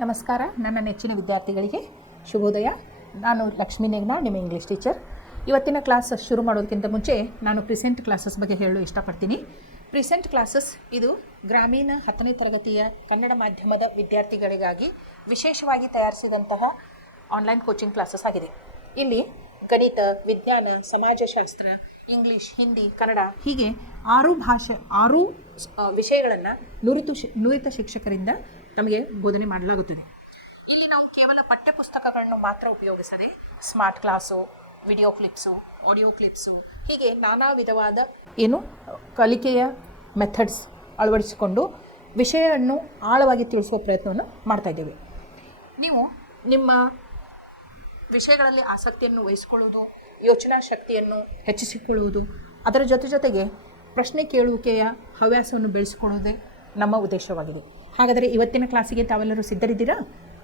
ನಮಸ್ಕಾರ. ನನ್ನ ನೆಚ್ಚಿನ ವಿದ್ಯಾರ್ಥಿಗಳಿಗೆ ಶುಭೋದಯ. ನಾನು ಲಕ್ಷ್ಮೀ ನೇಗ್ನಾಳ್, ನಿಮ್ಮ ಇಂಗ್ಲೀಷ್ ಟೀಚರ್. ಇವತ್ತಿನ ಕ್ಲಾಸ್ ಶುರು ಮಾಡೋದಕ್ಕಿಂತ ಮುಂಚೆ ನಾನು ಪ್ರಿಸೆಂಟ್ ಕ್ಲಾಸಸ್ ಬಗ್ಗೆ ಹೇಳಲು ಇಷ್ಟಪಡ್ತೀನಿ. ಪ್ರಿಸೆಂಟ್ ಕ್ಲಾಸಸ್ ಇದು ಗ್ರಾಮೀಣ 10ನೇ ತರಗತಿಯ ಕನ್ನಡ ಮಾಧ್ಯಮದ ವಿದ್ಯಾರ್ಥಿಗಳಿಗಾಗಿ ವಿಶೇಷವಾಗಿ ತಯಾರಿಸಿದಂತಹ ಆನ್ಲೈನ್ ಕೋಚಿಂಗ್ ಕ್ಲಾಸಸ್ ಆಗಿದೆ. ಇಲ್ಲಿ ಗಣಿತ, ವಿಜ್ಞಾನ, ಸಮಾಜಶಾಸ್ತ್ರ, ಇಂಗ್ಲೀಷ್, ಹಿಂದಿ, ಕನ್ನಡ ಹೀಗೆ 6 ವಿಷಯಗಳನ್ನು ನುರಿತ ಶಿಕ್ಷಕರಿಂದ ನಮಗೆ ಬೋಧನೆ ಮಾಡಲಾಗುತ್ತದೆ. ಇಲ್ಲಿ ನಾವು ಕೇವಲ ಪಠ್ಯಪುಸ್ತಕಗಳನ್ನು ಮಾತ್ರ ಉಪಯೋಗಿಸದೆ smart class, video clips, audio clips ಹೀಗೆ ನಾನಾ ವಿಧವಾದ ಕಲಿಕೆಯ ಮೆಥಡ್ಸ್ ಅಳವಡಿಸಿಕೊಂಡು ವಿಷಯವನ್ನು ಆಳವಾಗಿ ತಿಳಿಸುವ ಪ್ರಯತ್ನವನ್ನು ಮಾಡ್ತಾಯಿದ್ದೇವೆ. ನೀವು ನಿಮ್ಮ ವಿಷಯಗಳಲ್ಲಿ ಆಸಕ್ತಿಯನ್ನು ವಹಿಸಿಕೊಳ್ಳುವುದು, ಯೋಚನಾ ಶಕ್ತಿಯನ್ನು ಹೆಚ್ಚಿಸಿಕೊಳ್ಳುವುದು, ಅದರ ಜೊತೆಗೆ ಪ್ರಶ್ನೆ ಕೇಳುವಿಕೆಯ ಹವ್ಯಾಸವನ್ನು ಬೆಳೆಸಿಕೊಳ್ಳುವುದೇ ನಮ್ಮ ಉದ್ದೇಶವಾಗಿದೆ. ಹಾಗಾದರೆ ಇವತ್ತಿನ ಕ್ಲಾಸಿಗೆ ತಾವೆಲ್ಲರೂ ಸಿದ್ಧರಿದ್ದೀರಾ?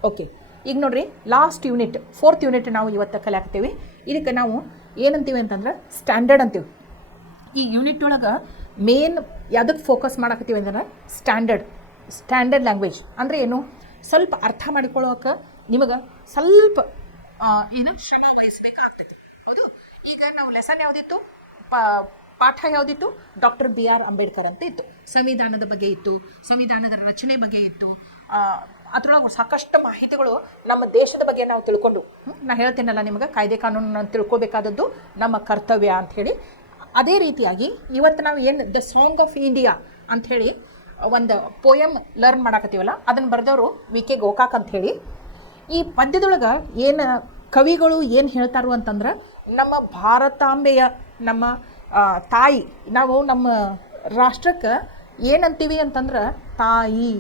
ಓಕೆ. ಈಗ ನೋಡ್ರಿ, ಲಾಸ್ಟ್ ಯೂನಿಟ್ 4th ಯೂನಿಟ್ ನಾವು ಇವತ್ತು ಕಲಿಯಾಕ್ತೀವಿ. ಇದಕ್ಕೆ ನಾವು ಏನಂತೀವಿ ಅಂತಂದ್ರೆ ಸ್ಟ್ಯಾಂಡರ್ಡ್ ಅಂತೀವಿ. ಈ ಯೂನಿಟ್ ಒಳಗೆ ಮೇನ್ ಯಾವುದಕ್ಕೆ ಫೋಕಸ್ ಮಾಡಾಕತ್ತೀವಿ ಅಂದ್ರೆ ಸ್ಟ್ಯಾಂಡರ್ಡ್ ಲ್ಯಾಂಗ್ವೇಜ್ ಅಂದರೆ ಏನು, ಸ್ವಲ್ಪ ಅರ್ಥ ಮಾಡಿಕೊಳ್ಳೋಕೆ ನಿಮಗೆ ಸ್ವಲ್ಪ ಶ್ರಮ ವಹಿಸಬೇಕಾಗ್ತೈತಿ. ಹೌದು. ಈಗ ನಾವು ಲೆಸನ್ ಯಾವುದಿತ್ತು, ಪಾಠ ಯಾವುದಿತ್ತು, ಡಾಕ್ಟರ್ BR ಅಂಬೇಡ್ಕರ್ ಅಂತ ಇತ್ತು. ಸಂವಿಧಾನದ ಬಗ್ಗೆ ಇತ್ತು, ಸಂವಿಧಾನದ ರಚನೆ ಬಗ್ಗೆ ಇತ್ತು. ಅದರೊಳಗೆ ಸಾಕಷ್ಟು ಮಾಹಿತಿಗಳು ನಮ್ಮ ದೇಶದ ಬಗ್ಗೆ ನಾವು ತಿಳ್ಕೊಂಡು, ನಾನು ಹೇಳ್ತೀನಲ್ಲ ನಿಮಗೆ, ಕಾಯ್ದೆ ಕಾನೂನನ್ನು ತಿಳ್ಕೊಬೇಕಾದದ್ದು ನಮ್ಮ ಕರ್ತವ್ಯ ಅಂಥೇಳಿ. ಅದೇ ರೀತಿಯಾಗಿ ಇವತ್ತು ನಾವು ಏನು ದ ಸಾಂಗ್ ಆಫ್ ಇಂಡಿಯಾ ಅಂಥೇಳಿ ಒಂದು ಪೋಯಮ್ ಲರ್ನ್ ಮಾಡಾಕತ್ತೀವಲ್ಲ, ಅದನ್ನು ಬರೆದವರು VK ಗೋಕಾಕ್ ಅಂಥೇಳಿ. ಈ ಪದ್ಯದೊಳಗೆ ಏನು ಕವಿಗಳು ಏನು ಹೇಳ್ತಾರೋ ಅಂತಂದ್ರೆ, ನಮ್ಮ ಭಾರತಾಂಬೆಯ, ನಮ್ಮ ತಾಯಿ, ನಾವು ನಮ್ಮ ರಾಷ್ಟ್ರಕ್ಕೆ ಏನಂತೀವಿ ಅಂತಂದ್ರೆ ತಾಯಿ,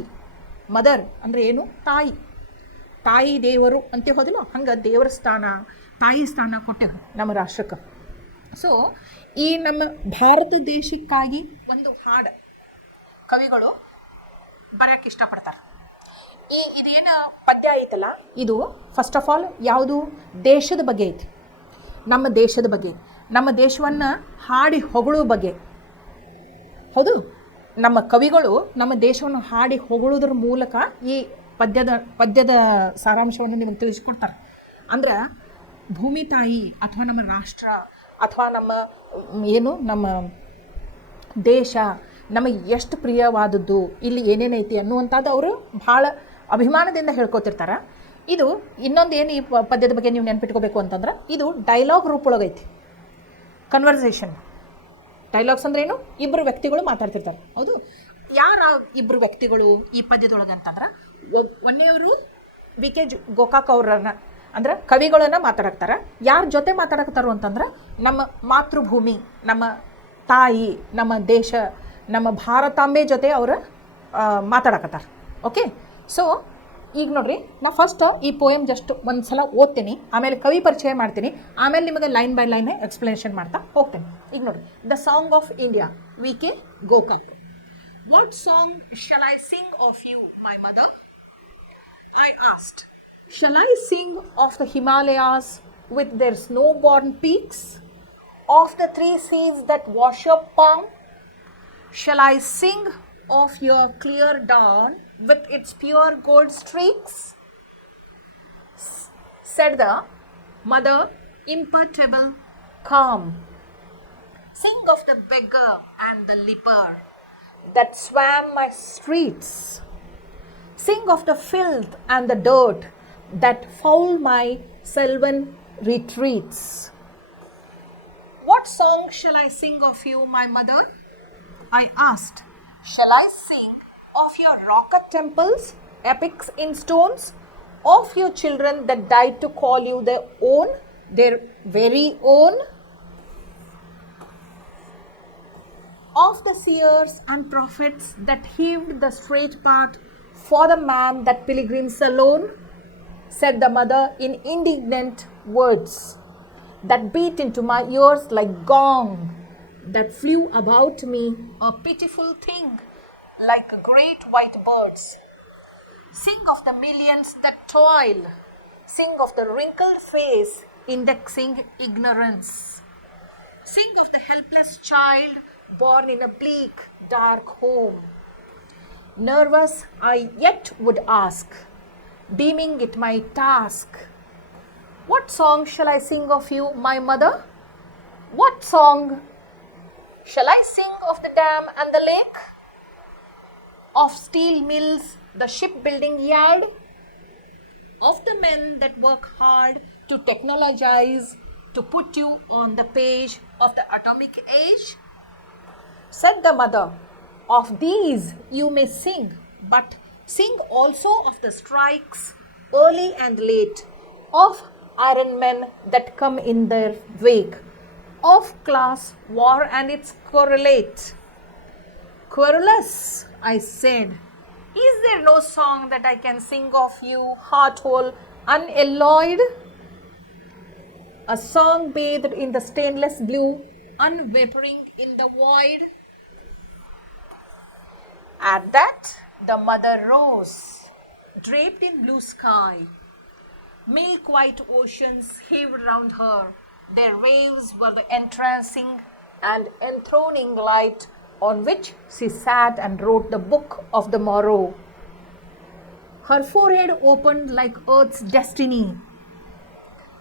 ಮದರ್ ಅಂದರೆ ಏನು, ತಾಯಿ ದೇವರು ಅಂತೀವಿ. ಹೋದಿಲ್ಲ, ಹಂಗೆ ದೇವರ ಸ್ಥಾನ, ತಾಯಿ ಸ್ಥಾನ ಕೊಟ್ಟೆವು ನಮ್ಮ ರಾಷ್ಟ್ರಕ್ಕೆ. ಸೊ ಈ ನಮ್ಮ ಭಾರತ ದೇಶಕ್ಕಾಗಿ ಒಂದು ಹಾಡು ಕವಿಗಳು ಬರೆಯೋಕ್ಕೆ ಇಷ್ಟಪಡ್ತಾರೆ. ಇದೇನು ಪದ್ಯ ಐತಲ್ಲ, ಇದು ಫಸ್ಟ್ ಆಫ್ ಆಲ್ ಯಾವುದು, ದೇಶದ ಬಗ್ಗೆ ಐತಿ. ನಮ್ಮ ದೇಶದ ಬಗ್ಗೆ, ನಮ್ಮ ದೇಶವನ್ನು ಹಾಡಿ ಹೊಗಳುವ ಬಗ್ಗೆ. ಹೌದು, ನಮ್ಮ ಕವಿಗಳು ನಮ್ಮ ದೇಶವನ್ನು ಹಾಡಿ ಹೊಗಳುವುದ್ರ ಮೂಲಕ ಈ ಪದ್ಯದ ಸಾರಾಂಶವನ್ನು ನಿಮಗೆ ತಿಳಿಸ್ಕೊಡ್ತಾರೆ. ಅಂದ್ರೆ ಭೂಮಿ ತಾಯಿ ಅಥವಾ ನಮ್ಮ ರಾಷ್ಟ್ರ ಅಥವಾ ನಮ್ಮ ದೇಶ ನಮಗೆ ಎಷ್ಟು ಪ್ರಿಯವಾದದ್ದು, ಇಲ್ಲಿ ಏನೇನೈತಿ ಅನ್ನುವಂಥದ್ದು ಅವರು ಭಾಳ ಅಭಿಮಾನದಿಂದ ಹೇಳ್ಕೊತಿರ್ತಾರೆ. ಇದು ಇನ್ನೊಂದು ಏನು, ಈ ಪದ್ಯದ ಬಗ್ಗೆ ನೀವು ನೆನ್ಪಿಟ್ಕೋಬೇಕು ಅಂತಂದ್ರೆ, ಇದು ಡೈಲಾಗ್ ರೂಪೊಳಗೈತಿ. ಕನ್ವರ್ಸೇಷನ್ ಡೈಲಾಗ್ಸ್ ಅಂದ್ರೆ ಏನು, ಇಬ್ಬರು ವ್ಯಕ್ತಿಗಳು ಮಾತಾಡ್ತಿರ್ತಾರೆ. ಹೌದು. ಯಾರ ಇಬ್ಬರು ವ್ಯಕ್ತಿಗಳು ಈ ಪದ್ಯದೊಳಗೆ ಅಂತಂದ್ರೆ, ಒಂದನೆಯವರು VK ಗೋಕಾಕ್ ಅವ್ರನ್ನ ಅಂದ್ರೆ ಕವಿಗಳನ್ನ ಮಾತಾಡಕ್ತಾರೆ. ಯಾರ ಜೊತೆ ಮಾತಾಡಕ್ತಾರೋ ಅಂತಂದ್ರೆ, ನಮ್ಮ ಮಾತೃಭೂಮಿ, ನಮ್ಮ ತಾಯಿ, ನಮ್ಮ ದೇಶ, ನಮ್ಮ ಭಾರತಾಂಬೆ ಜೊತೆ ಅವರು ಮಾತಾಡಕತ್ತಾರೆ. ಓಕೆ. ಸೊ ಈಗ ನೋಡ್ರಿ, ನಾ ಫಸ್ಟ್ ಈ ಪೋಯಮ್ ಜಸ್ಟ್ ಒಂದು ಸಲ ಓದ್ತೀನಿ, ಆಮೇಲೆ ಕವಿ ಪರಿಚಯ ಮಾಡ್ತೀನಿ, ಆಮೇಲೆ ನಿಮಗೆ ಲೈನ್ ಬೈ ಲೈನ್ ಎಕ್ಸ್ಪ್ಲನೇಷನ್ ಮಾಡ್ತಾ ಹೋಗ್ತೀನಿ. ಈಗ ನೋಡ್ರಿ, the song of India, VK Gokak. What song shall I sing of you my mother? I asked. Shall I sing of the Himalayas with their snow-born peaks? Of the 3 seas that wash your palm? Shall I sing of your clear dawn with its pure gold streaks? Said the mother, imperturbable, calm. Sing of the beggar and the leper that swam my streets. Sing of the filth and the dirt that foul my sylvan retreats. What song shall I sing of you, my mother? I asked. Shall I sing of your rocket temples, epics in stones, of your children that died to call you their own, their very own? Of the seers and prophets that heaved the straight path for the man that pilgrims alone? Said the mother in indignant words that beat into my ears like gong, that flew about me a pitiful thing like great white birds. Sing of the millions that toil, sing of the wrinkled face indexing ignorance. Sing of the helpless child born in a bleak, dark home. Nervous, I yet would ask, deeming it my task. What song shall I sing of you, my mother? What song shall I sing of the dam and the lake? Of steel mills, the shipbuilding yard? Of the men that work hard to technologize, to put you on the page of the atomic age? Said the mother, of these you may sing, but sing also of the strikes, early and late, of iron men that come in their wake, of class war and its correlate. Querulous, I said, is there no song that I can sing of you, heart whole, unalloyed? A song bathed in the stainless blue, unwavering in the void. At that, the mother rose, draped in blue sky. Milk-white oceans heaved round her. Their waves were the entrancing and enthroning light on which she sat and wrote the book of the morrow. Her forehead opened like earth's destiny,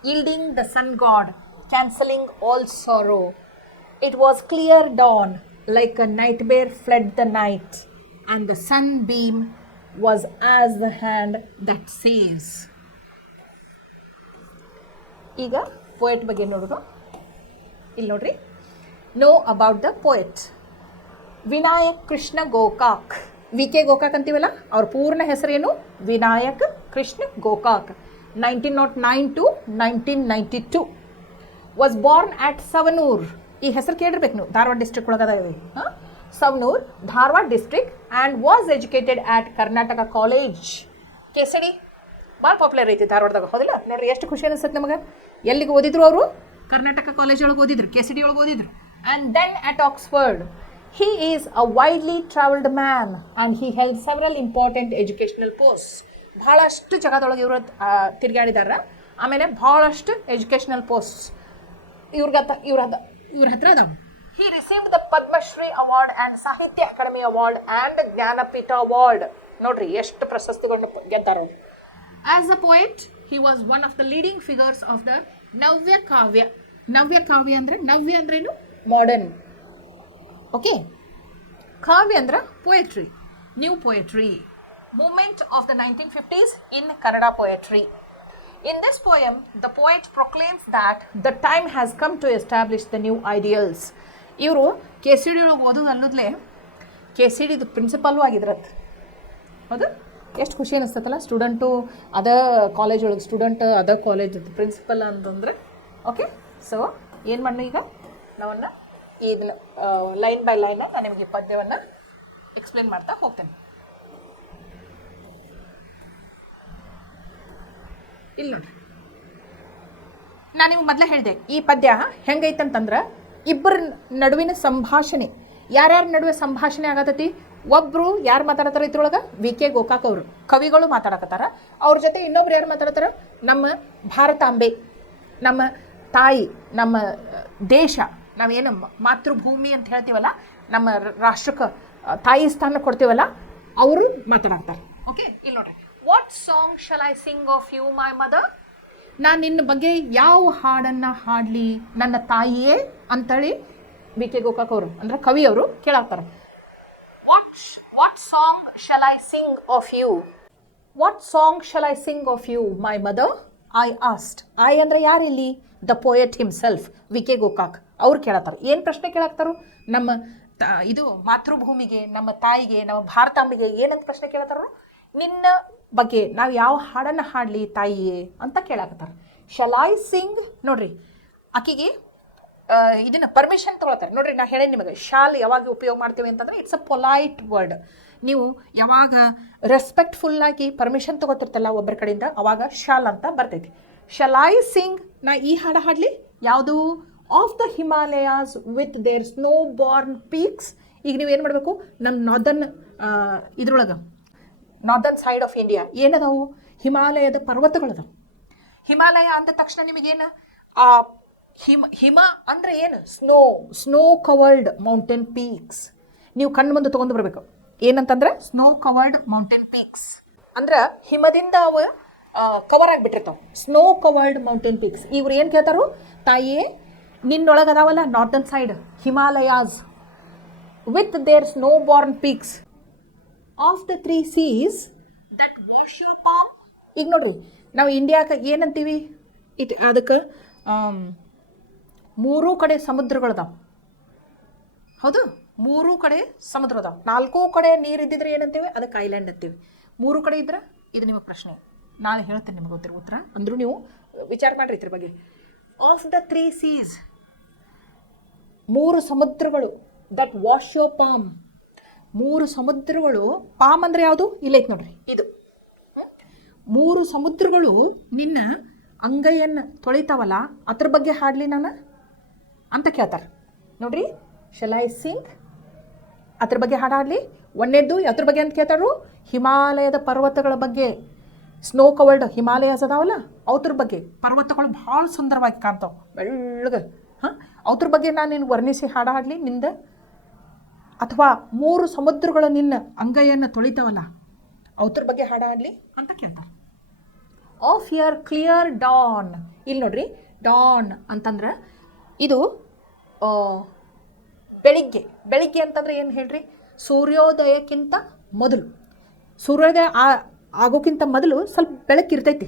yielding the sun god, cancelling all sorrow. It was clear dawn, like a nightmare fled the night, and the sunbeam was as the hand that saves. ಈಗ poet ಬಗ್ಗೆ ನೋಡೋದು. ಇಲ್ಲಿ ನೋಡ್ರಿ, know about the poet. Vinayak Krishna Gokak, V K Gokak ಅಂತೀವಲ್ಲ, ಅವ್ರ ಪೂರ್ಣ ಹೆಸರೇನು? Vinayak Krishna Gokak. 1909 to 1992 was born at Savanur. ಈ ಹೆಸರು ಕೇಳಿರ್ಬೇಕು ನೀವು, ಧಾರವಾಡ ಡಿಸ್ಟ್ರಿಕ್ಟ್ ಒಳಗದಾವೆ. Savanur, Dharwad district, and was educated at Karnataka college ಕೆಸಡಿ. ಭಾಳ ಪಾಪ್ಯುಲರ್ ಐತಿ ಧಾರವಾಡದಾಗ, ಹೌದಿಲ್ಲ? ನೋಡ್ರಿ ಎಷ್ಟು ಖುಷಿ ಅನಿಸುತ್ತೆ ನಮಗೆ. ಎಲ್ಲಿಗೆ ಓದಿದ್ರು ಅವರು? ಕರ್ನಾಟಕ ಕಾಲೇಜ್ ಒಳಗೆ ಓದಿದ್ರು, ಕೆಸಡಿ ಒಳಗೆ ಓದಿದ್ರು. And then at Oxford. He is a widely traveled man and he held several important educational posts. ಭಾಳಷ್ಟು ಜಗದೊಳಗೆ ಇವರು ತಿರುಗಾಡಿದಾರ. ಆಮೇಲೆ ಭಾಳಷ್ಟು ಎಜುಕೇಷನಲ್ ಪೋಸ್ಟ್ಸ್ ಇವ್ರ ಹತ್ರ ಅದಾವ. He received the Padma Shri Award and Sahitya Akademi Award and Jnanapita Award. ನೋಡ್ರಿ ಎಷ್ಟು ಪ್ರಶಸ್ತಿಗಳನ್ನ ಗೆದ್ದಾರ. As a poet, he was one of the leading figures of the ನವ್ಯ ಕಾವ್ಯ. ನವ್ಯ ಕಾವ್ಯ ಅಂದರೆ, ನವ್ಯ ಅಂದ್ರೇನು? ಮಾಡರ್ನ್. ಓಕೆ, ಕಾವ್ಯ ಅಂದ್ರೆ poetry, new poetry, movement of the 1950s in Kannada poetry. In this poem, the poet proclaims that the time has come to establish the new ideals. ಇವರು K C D ಒಳಗೆ ಓದೋದು ಅನ್ನೋದ್ಲೇ K C ಡಿದು principle ಆಗಿದ್ರದ್ದು. ಹೌದು, ಎಷ್ಟು ಖುಷಿ ಅನ್ನಿಸ್ತೈತಲ್ಲ. Student ಅದ college ಒಳಗೆ, student ಅದ college principal ಅಂತಂದರೆ. ಓಕೆ, ಸೊ ಏನು ಮಾಡಿ ಈಗ ನಾವನ್ನ ಇದನ್ನ ಲೈನ್ ಬೈ ಲೈನ್ ನಾನು ನಿಮಗೆ ಪದ್ಯವನ್ನು ಎಕ್ಸ್ಪ್ಲೇನ್ ಮಾಡ್ತಾ ಹೋಗ್ತೇನೆ. ಇಲ್ಲಿ ನೋಡ್ರಿ, ನಾನು ನಿಮ್ಗೆ ಮೊದಲೇ ಹೇಳಿದೆ ಈ ಪದ್ಯ ಹೆಂಗೈತಂತಂದ್ರೆ ಇಬ್ಬರ ನಡುವಿನ ಸಂಭಾಷಣೆ. ಯಾರ್ಯಾರ ನಡುವೆ ಸಂಭಾಷಣೆ ಆಗತೈತಿ? ಒಬ್ಬರು ಯಾರು ಮಾತಾಡತ್ತಾರ ಇದ್ರೊಳಗೆ? ವಿ ಕೆ ಗೋಕಾಕ್ ಅವರು, ಕವಿಗಳು ಮಾತಾಡಕತ್ತಾರ. ಅವ್ರ ಜೊತೆ ಇನ್ನೊಬ್ರು ಯಾರು ಮಾತಾಡತ್ತಾರ? ನಮ್ಮ ಭಾರತಾಂಬೆ, ನಮ್ಮ ತಾಯಿ, ನಮ್ಮ ದೇಶ, ನಾವೇನು ಮಾತೃಭೂಮಿ ಅಂತ ಹೇಳ್ತೀವಲ್ಲ, ನಮ್ಮ ರಾಷ್ಟ್ರಕ್ಕೆ ತಾಯಿ ಸ್ಥಾನ ಕೊಡ್ತೀವಲ್ಲ, ಅವರು ಮಾತಾಡ್ತಾರೆ. ಓಕೆ, ಇಲ್ಲಿ ನೋಡ್ರಿ, what song shall I sing of you my mother? ನಾನು ನಿನ್ನ ಬಗ್ಗೆ ಯಾವ ಹಾಡನ್ನು ಹಾಡಲಿ ನನ್ನ ತಾಯಿಯೇ ಅಂತೇಳಿ ವಿ ಕೆ ಗೋಕಾಕ್ ಅವರು ಅಂದ್ರೆ ಕವಿಯವರು ಕೇಳಾಕ್ತಾರೆ. What song shall I sing of you? What song shall I sing of you my mother? I asked. I ಅಂದರೆ ಯಾರಿಲ್ಲಿ? The poet himself, V K Gokak ಅವ್ರು ಕೇಳತ್ತಾರೆ. ಏನು ಪ್ರಶ್ನೆ ಕೇಳಾಕ್ತಾರು? ನಮ್ಮ ಇದು ಮಾತೃಭೂಮಿಗೆ, ನಮ್ಮ ತಾಯಿಗೆ, ನಮ್ಮ ಭಾರತಾಂಬೆಗೆ ಏನಂತ ಪ್ರಶ್ನೆ ಕೇಳತ್ತಾರ? ನಿನ್ನ ಬಗ್ಗೆ ನಾವು ಯಾವ ಹಾಡನ್ನು ಹಾಡಲಿ ತಾಯಿಯೇ ಅಂತ ಕೇಳಾಕತ್ತಾರೆ. Shall I Singh? ನೋಡ್ರಿ, ಆಕಿಗೆ ಇದನ್ನು ಪರ್ಮಿಷನ್ ತೊಗೊಳ್ತಾರೆ. ನೋಡ್ರಿ, ನಾ ಹೇಳೇನಿ ನಿಮಗೆ, ಶಾಲ್ ಯಾವಾಗ ಉಪಯೋಗ ಮಾಡ್ತೀವಿ ಅಂತಂದ್ರೆ ಇಟ್ಸ್ ಅ ಪೊಲೈಟ್ ವರ್ಡ್. ನೀವು ಯಾವಾಗ ರೆಸ್ಪೆಕ್ಟ್ಫುಲ್ಲಾಗಿ ಪರ್ಮಿಷನ್ ತೊಗೋತಿರ್ತಲ್ಲ ಒಬ್ಬರ ಕಡೆಯಿಂದ, ಅವಾಗ ಶಾಲ್ ಅಂತ ಬರ್ತೈತಿ. Shall I Singh? ನಾ ಈ ಹಾಡು ಹಾಡಲಿ ಯಾವುದು? Of the Himalayas with their snow born peaks. ಈಗ ನೀವು ಏನು ಮಾಡಬೇಕು, ನಮ್ಮ ಇದ್ರೊಳಗೆ ನಾರ್ದರ್ನ್ ಸೈಡ್ ಆಫ್ ಇಂಡಿಯಾ ಏನದಾವು? ಹಿಮಾಲಯದ ಪರ್ವತಗಳದಾವು. ಹಿಮಾಲಯ ಅಂದ ತಕ್ಷಣ ನಿಮಗೇನು? ಹಿಮ ಅಂದರೆ ಏನು? Snow covered mountain peaks. ನೀವು ಕಣ್ಣು ಮುಂದೆ ತೊಗೊಂಡು ಬರಬೇಕು. ಏನಂತಂದ್ರೆ ಸ್ನೋ ಕವರ್ಡ್ ಮೌಂಟೇನ್ ಪೀಕ್ಸ್. ಅಂದ್ರೆ ಹಿಮದಿಂದ ಅವು ಕವರ್ ಆಗಿಬಿಟ್ಟಿರ್ತಾವೆ, ಸ್ನೋ ಕವರ್ಡ್ ಮೌಂಟೇನ್ ಪೀಕ್ಸ್. ಇವ್ರು ಏನು ಕೇಳ್ತಾರೋ, ತಾಯಿಯೇ ನಿನ್ನೊಳಗೆ ಅದಾವಲ್ಲ northern side Himalayas with their snow born peaks of the 3 seas that wash your palm. ಈಗ ನೋಡ್ರಿ, ನಾವು ಇಂಡಿಯಾಕ್ಕೆ ಏನಂತೀವಿ, ಅದಕ್ಕೆ 3 ಕಡೆ ಸಮುದ್ರಗಳದಾವ. ಹೌದು, 3 ಕಡೆ ಸಮುದ್ರ ಅದಾವ. 4 ಕಡೆ ನೀರು ಇದ್ದಿದ್ರೆ ಏನಂತೀವಿ, ಅದಕ್ಕೆ ಐಲ್ಯಾಂಡ್ ಅಂತೀವಿ. 3 ಕಡೆ ಇದ್ರೆ ಇದು ನಿಮಗೆ ಪ್ರಶ್ನೆ, ನಾಳೆ ಹೇಳ್ತೇನೆ ನಿಮಗೆ ಗೊತ್ತಿರೋ ಉತ್ತರ. ಅಂದರೂ ನೀವು ವಿಚಾರ ಮಾಡಿರಿ ಇದ್ರ ಬಗ್ಗೆ. ಆಫ್ ದ 3 seas, 3 ಸಮುದ್ರಗಳು ದಟ್ ವಾಶ್ ಯೋರ್ ಪಾಮ್. 3 ಸಮುದ್ರಗಳು, ಪಾಮ್ ಅಂದರೆ ಯಾವುದು, ಇಲ್ಲೈತೆ ನೋಡ್ರಿ ಇದು. 3 ಸಮುದ್ರಗಳು ನಿನ್ನ ಅಂಗೈಯನ್ನು ತೊಳಿತಾವಲ್ಲ, ಅದ್ರ ಬಗ್ಗೆ ಹಾಡಲಿ ನಾನು ಅಂತ ಕೇಳ್ತಾರೆ ನೋಡ್ರಿ. ಶಲ್ ಐ ಸಿಂಗ್, ಅದ್ರ ಬಗ್ಗೆ ಹಾಡಾಡಲಿ. ಒಂದೇದ್ದು ಅದ್ರ ಬಗ್ಗೆ ಅಂತ ಕೇಳ್ತಾರು, ಹಿಮಾಲಯದ ಪರ್ವತಗಳ ಬಗ್ಗೆ. ಸ್ನೋ ಕವರ್ಡ್ ಹಿಮಾಲಯಸ್ ಅದಾವಲ್ಲ ಅವ್ರ ಬಗ್ಗೆ. ಪರ್ವತಗಳು ಭಾಳ ಸುಂದರವಾಗಿ ಕಾಣ್ತಾವೆ, ಬೆಳ್ಳಗೆ. ಅವ್ರ ಬಗ್ಗೆ ನಾನು ನಿನ್ನ ವರ್ಣಿಸಿ ಹಾಡಾಡಲಿ ನಿಂದ. ಅಥವಾ 3 ಸಮುದ್ರಗಳು ನಿನ್ನ ಅಂಗೈಯನ್ನು ತೊಳಿತಾವಲ್ಲ ಅವ್ರ ಬಗ್ಗೆ ಹಾಡಾಡಲಿ ಅಂತ ಕೇಳ್ತಾರೆ. Of your clear dawn. ಇಲ್ಲಿ ನೋಡ್ರಿ, ಡಾನ್ ಅಂತಂದ್ರೆ ಇದು ಬೆಳಿಗ್ಗೆ. ಬೆಳಿಗ್ಗೆ ಅಂತಂದ್ರೆ ಏನು ಹೇಳ್ರಿ, ಸೂರ್ಯೋದಯಕ್ಕಿಂತ ಮೊದಲು. ಸೂರ್ಯೋದಯ ಆಗೋಕ್ಕಿಂತ ಮೊದಲು ಸ್ವಲ್ಪ ಬೆಳಕಿರ್ತೈತಿ,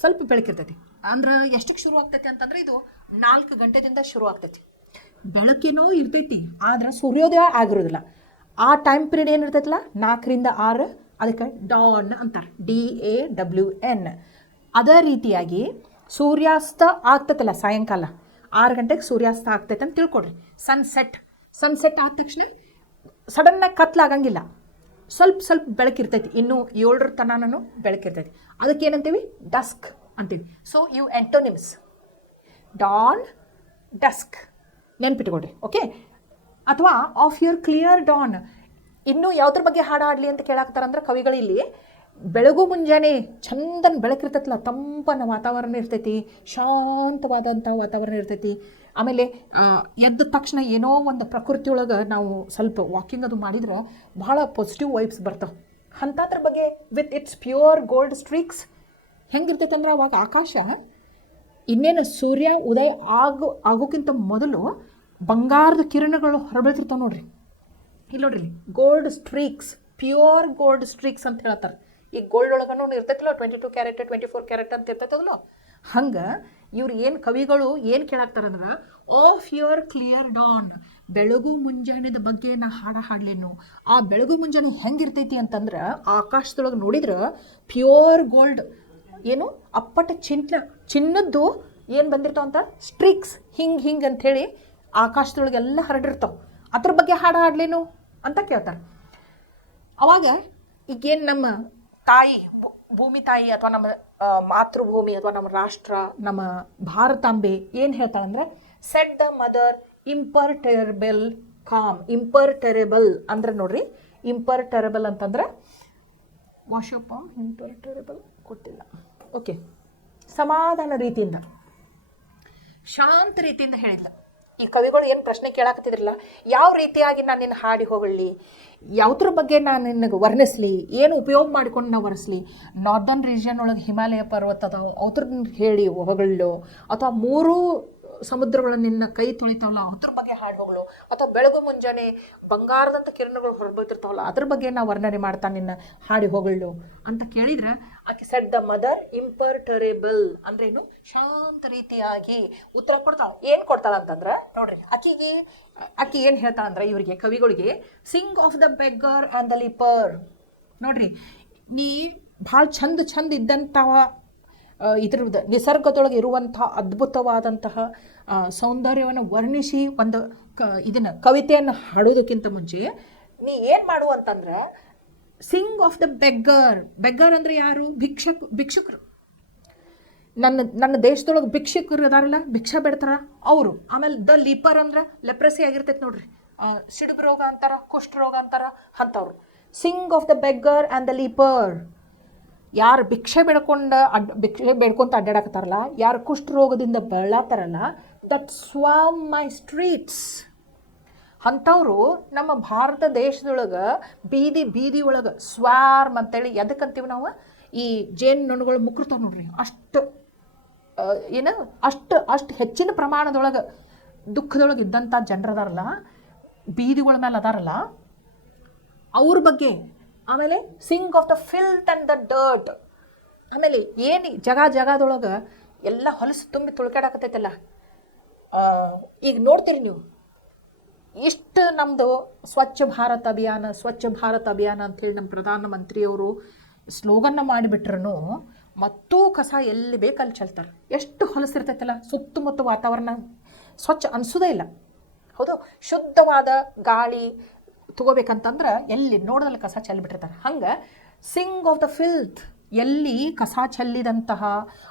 ಸ್ವಲ್ಪ ಬೆಳಕಿರ್ತೈತಿ. ಅಂದ್ರೆ ಎಷ್ಟಕ್ಕೆ ಶುರು ಆಗ್ತೈತಿ ಅಂತಂದ್ರೆ ಇದು 4 ಗಂಟೆದಿಂದ ಶುರು ಆಗ್ತೈತಿ. ಬೆಳಕೇನೋ ಇರ್ತೈತಿ, ಆದ್ರೆ ಸೂರ್ಯೋದಯ ಆಗಿರೋದಿಲ್ಲ. ಆ ಟೈಮ್ ಪೀರಿಯಡ್ ಏನಿರ್ತೈತಿಲ್ಲ 4 ರಿಂದ 6, ಅದಕ್ಕೆ ಡಾನ್ ಅಂತಾರೆ, DAWN. ಅದೇ ರೀತಿಯಾಗಿ ಸೂರ್ಯಾಸ್ತ ಆಗ್ತೈತಲ್ಲ ಸಾಯಂಕಾಲ 6 ಗಂಟೆಗೆ ಸೂರ್ಯಾಸ್ತ ಆಗ್ತೈತೆ ಅಂತ ತಿಳ್ಕೊಡ್ರಿ. ಸನ್ಸೆಟ್ ಆದ ತಕ್ಷಣ ಸಡನ್ನಾಗಿ ಕತ್ಲಾಗಂಗಿಲ್ಲ, ಸ್ವಲ್ಪ ಬೆಳಕಿರ್ತೈತಿ. ಇನ್ನೂ 7 ತನೂ ಬೆಳಕಿರ್ತೈತಿ. ಅದಕ್ಕೆ ಏನಂತೀವಿ, ಡಸ್ಕ್ ಅಂತೀವಿ. ಸೊ ಇವು ಆಂಟೋನಿಮ್ಸ್, ಡಾನ್, ಡಸ್ಕ್, ನೆನ್ಪಿಟ್ಕೊಡ್ರಿ. ಓಕೆ. ಅಥವಾ ಆಫ್ ಯುವರ್ ಕ್ಲಿಯರ್ ಡಾನ್. ಇನ್ನೂ ಯಾವುದ್ರ ಬಗ್ಗೆ ಹಾಡಾಡಲಿ ಅಂತ ಕೇಳಾಕ್ತಾರಂದ್ರೆ ಕವಿಗಳು ಇಲ್ಲಿ, ಬೆಳಗು ಮುಂಜಾನೆ ಚಂದನ್ ಬೆಳಕಿರ್ತೈತಲ್ಲ, ತಂಪನ ವಾತಾವರಣ ಇರ್ತೈತಿ, ಶಾಂತವಾದಂಥ ವಾತಾವರಣ ಇರ್ತೈತಿ. ಆಮೇಲೆ ಎದ್ದ ತಕ್ಷಣ ಏನೋ ಒಂದು ಪ್ರಕೃತಿಯೊಳಗೆ ನಾವು ಸ್ವಲ್ಪ ವಾಕಿಂಗ್ ಅದು ಮಾಡಿದ್ರೆ ಭಾಳ ಪಾಸಿಟಿವ್ ವೈಬ್ಸ್ ಬರ್ತಾವೆ. ಅಂಥದ್ರ ಬಗ್ಗೆ with its pure gold streaks ಹೆಂಗಿರ್ತೈತೆ ಅಂದ್ರೆ, ಅವಾಗ ಆಕಾಶ ಇನ್ನೇನು ಸೂರ್ಯ ಉದಯ ಆಗೋಕ್ಕಿಂತ ಮೊದಲು ಬಂಗಾರದ ಕಿರಣಗಳು ಹೊರಬೀಳ್ತಿರ್ತಾವೆ ನೋಡ್ರಿ. ಇಲ್ಲಿ ನೋಡ್ರಿ, gold streaks, pure gold streaks ಅಂತ ಹೇಳ್ತಾರೆ. ಈ ಗೋಲ್ಡ್ ಒಳಗನೂ ಇರ್ತೈತಿಲ್ಲ, 22 ಕ್ಯಾರೆಟ್ 24 ಕ್ಯಾರೆಟ್ ಅಂತ ಇರ್ತೈತದಲ್ಲ. ಹಂಗೆ ಇವ್ರು ಏನು ಕವಿಗಳು ಏನು ಕೇಳಾಕ್ತಾರಂದ್ರೆ, ಆಫ್ ಯುವರ್ ಕ್ಲಿಯರ್ ಡಾನ್, ಬೆಳಗು ಮುಂಜಾನೆದ ಬಗ್ಗೆ ನಾ ಹಾಡಲೇನು. ಆ ಬೆಳಗು ಮುಂಜಾನೆ ಹೆಂಗಿರ್ತೈತಿ ಅಂತಂದ್ರೆ, ಆಕಾಶದೊಳಗೆ ನೋಡಿದ್ರೆ ಪ್ಯೂರ್ ಗೋಲ್ಡ್, ಏನು ಅಪ್ಪಟ ಚಿನ್ನದ್ದು ಏನು ಬಂದಿರ್ತಾವ ಅಂತ ಸ್ಟ್ರೀಕ್ಸ್, ಹಿಂಗೆ ಅಂಥೇಳಿ ಆಕಾಶದೊಳಗೆಲ್ಲ ಹರಡಿರ್ತಾವೆ. ಅದ್ರ ಬಗ್ಗೆ ಹಾಡಲೇನು ಅಂತ ಕೇಳ್ತಾರೆ. ಅವಾಗ ಈಗೇನು ನಮ್ಮ ತಾಯಿ, ಭೂಮಿ ತಾಯಿ ಅಥವಾ ನಮ್ಮ ಮಾತೃಭೂಮಿ ಅಥವಾ ನಮ್ಮ ರಾಷ್ಟ್ರ, ನಮ್ಮ ಭಾರತಾಂಬೆ ಏನು ಹೇಳ್ತಾಳಂದ್ರೆ, ಸೆಟ್ ದ ಮದರ್ ಇಂಪರ್ಟೆರಬಲ್ ಕಾಮ್. ಇಂಪರ್ಟೆರಬಲ್ ಅಂದ್ರೆ ನೋಡ್ರಿ, ಇಂಪರ್ಟೆರಬಲ್ ಅಂತಂದ್ರೆ ವಾಶೋಪ, ಇಂಪರ್ಟೆರಬಲ್ ಗೊತ್ತಿಲ್ಲ. ಓಕೆ, ಸಮಾಧಾನ ರೀತಿಯಿಂದ, ಶಾಂತ ರೀತಿಯಿಂದ ಹೇಳಿಲ್ಲ. ಈ ಕವಿಗಳು ಏನು ಪ್ರಶ್ನೆ ಕೇಳಾಕತ್ತಿದ್ರಲ್ಲ, ಯಾವ ರೀತಿಯಾಗಿ ನಾನು ನಿನ್ನ ಹಾಡಿ ಹೋಗಲಿ, ಯಾವುದ್ರ ಬಗ್ಗೆ ನಾನು ನಿನಗೆ ವರ್ಣಿಸ್ಲಿ, ಏನು ಉಪಯೋಗ ಮಾಡ್ಕೊಂಡು ನಾವು ವರ್ಣಿಸ್ಲಿ. ನಾರ್ದರ್ನ್ ರೀಜನ್ ಒಳಗೆ ಹಿಮಾಲಯ ಪರ್ವತ ಅದಾವ, ಅವ್ರನ್ನ ಹೇಳಿ ಹೊಗಳು, ಅಥವಾ 3 ಸಮುದ್ರಗಳು ನಿನ್ನ ಕೈ ತೊಳಿತಾವಲ್ಲ ಅದ್ರ ಬಗ್ಗೆ ಹಾಡು ಹೋಗಲು, ಅಥವಾ ಬೆಳಗು ಮುಂಜಾನೆ ಬಂಗಾರದಂಥ ಕಿರಣಗಳು ಹೊರಬೀಳ್ತಿರ್ತಾವಲ್ಲ ಅದ್ರ ಬಗ್ಗೆ ನಾವು ವರ್ಣನೆ ಮಾಡ್ತಾ ನಿನ್ನ ಹಾಡಿ ಹೋಗಳು ಅಂತ ಕೇಳಿದ್ರೆ, ಆಕೆ ಸೆಟ್ ದ ಮದರ್ ಇಂಪರ್ಟರೇಬಲ್ ಅಂದ್ರೇನು, ಶಾಂತ ರೀತಿಯಾಗಿ ಉತ್ತರ ಕೊಡ್ತಾಳೆ. ಏನು ಕೊಡ್ತಾಳೆ ಅಂತಂದ್ರೆ ನೋಡ್ರಿ, ಆಕೆ ಏನು ಹೇಳ್ತಾಳಂದ್ರೆ ಇವರಿಗೆ ಕವಿಗಳಿಗೆ, sing of the beggar and the leper. ನೋಡ್ರಿ, ನೀ ಭಾಳ ಚಂದ ಇದ್ದಂಥವ ಇದ್ರದ್ದು ನಿಸರ್ಗದೊಳಗೆ ಇರುವಂಥ ಅದ್ಭುತವಾದಂತಹ ಸೌಂದರ್ಯವನ್ನು ವರ್ಣಿಸಿ ಒಂದು ಇದನ್ನು ಕವಿತೆಯನ್ನು ಹಾಡೋದಕ್ಕಿಂತ ಮುಂಚೆ ನೀ ಏನು ಮಾಡು ಅಂತಂದ್ರೆ, ಸಿಂಗ್ ಆಫ್ ದ ಬೆಗ್ಗರ್ ಅಂದರೆ ಯಾರು, ಭಿಕ್ಷುಕರು. ನನ್ನ ದೇಶದೊಳಗೆ ಭಿಕ್ಷುಕರು ಅದಾರಲ್ಲ, ಭಿಕ್ಷಾ ಬೇಡ್ತಾರ ಅವರು. ಆಮೇಲೆ ದ ಲೀಪರ್ ಅಂದ್ರೆ ಲೆಪ್ರಸಿ ಆಗಿರ್ತೈತೆ ನೋಡ್ರಿ, ಸಿಡುಬು ರೋಗ ಅಂತಾರ, ಕುಷ್ಠ ರೋಗ ಅಂತಾರ, ಅಂಥವ್ರು. Sing of the beggar and the leper. ಯಾರು ಭಿಕ್ಷೆ ಬೇಡ್ಕೊಂತ ಅಡ್ಡಾಡಕತ್ತಾರಲ್ಲ, ಯಾರು ಕುಷ್ಠ ರೋಗದಿಂದ ಬಳಲಾತಾರಲ್ಲ, ದಟ್ ಸ್ವಾಮ್ ಮೈ ಸ್ಟ್ರೀಟ್ಸ್ ಅಂಥವ್ರು ನಮ್ಮ ಭಾರತ ದೇಶದೊಳಗೆ ಬೀದಿ ಒಳಗೆ ಸ್ವಾರ್ಮ್ ಅಂತೇಳಿ ಎದಕ್ಕಂತೀವಿ ನಾವು, ಈ ಜೇನು ನೊಣಗಳು ಮುಕ್ರತಾವ ನೋಡ್ರಿ, ಅಷ್ಟು ಏನು ಅಷ್ಟು ಹೆಚ್ಚಿನ ಪ್ರಮಾಣದೊಳಗೆ ದುಃಖದೊಳಗೆ ಇದ್ದಂಥ ಜನರದಾರಲ್ಲ, ಬೀದಿಗಳ ಮೇಲೆ ಅದಾರಲ್ಲ ಅವ್ರ ಬಗ್ಗೆ. ಆಮೇಲೆ sing of the filth and the dirt. ಆಮೇಲೆ ಏನು ಜಗದೊಳಗೆ ಎಲ್ಲ ಹೊಲಸು ತುಂಬಿ ತುಳ್ಕಾಡಕತ್ತೈತಲ್ಲ, ಈಗ ನೋಡ್ತೀರಿ ನೀವು, ಇಷ್ಟು ನಮ್ಮದು ಸ್ವಚ್ಛ ಭಾರತ್ ಅಭಿಯಾನ ಅಂಥೇಳಿ ನಮ್ಮ ಪ್ರಧಾನಮಂತ್ರಿಯವರು ಸ್ಲೋಗನ್ನ ಮಾಡಿಬಿಟ್ರೂ ಮತ್ತೂ ಕಸ ಎಲ್ಲಿ ಬೇಕಲ್ಲಿ ಚೆಲ್ತಾರೆ. ಎಷ್ಟು ಹೊಲಸಿರ್ತೈತಲ್ಲ, ಸುತ್ತಮುತ್ತ ವಾತಾವರಣ ಸ್ವಚ್ಛ ಅನಿಸೋದೇ ಇಲ್ಲ. ಹೌದು, ಶುದ್ಧವಾದ ಗಾಳಿ ತಗೋಬೇಕಂತಂದ್ರೆ ಎಲ್ಲಿ ನೋಡೋದಲ್ಲಿ ಕಸ ಚೆಲ್ಲಿಬಿಟ್ಟಿರ್ತಾರೆ. ಹಂಗೆ ಸಿಂಗ್ ಆಫ್ ದ ಫಿಲ್ತ್, ಎಲ್ಲಿ ಕಸ ಚೆಲ್ಲಿದಂತಹ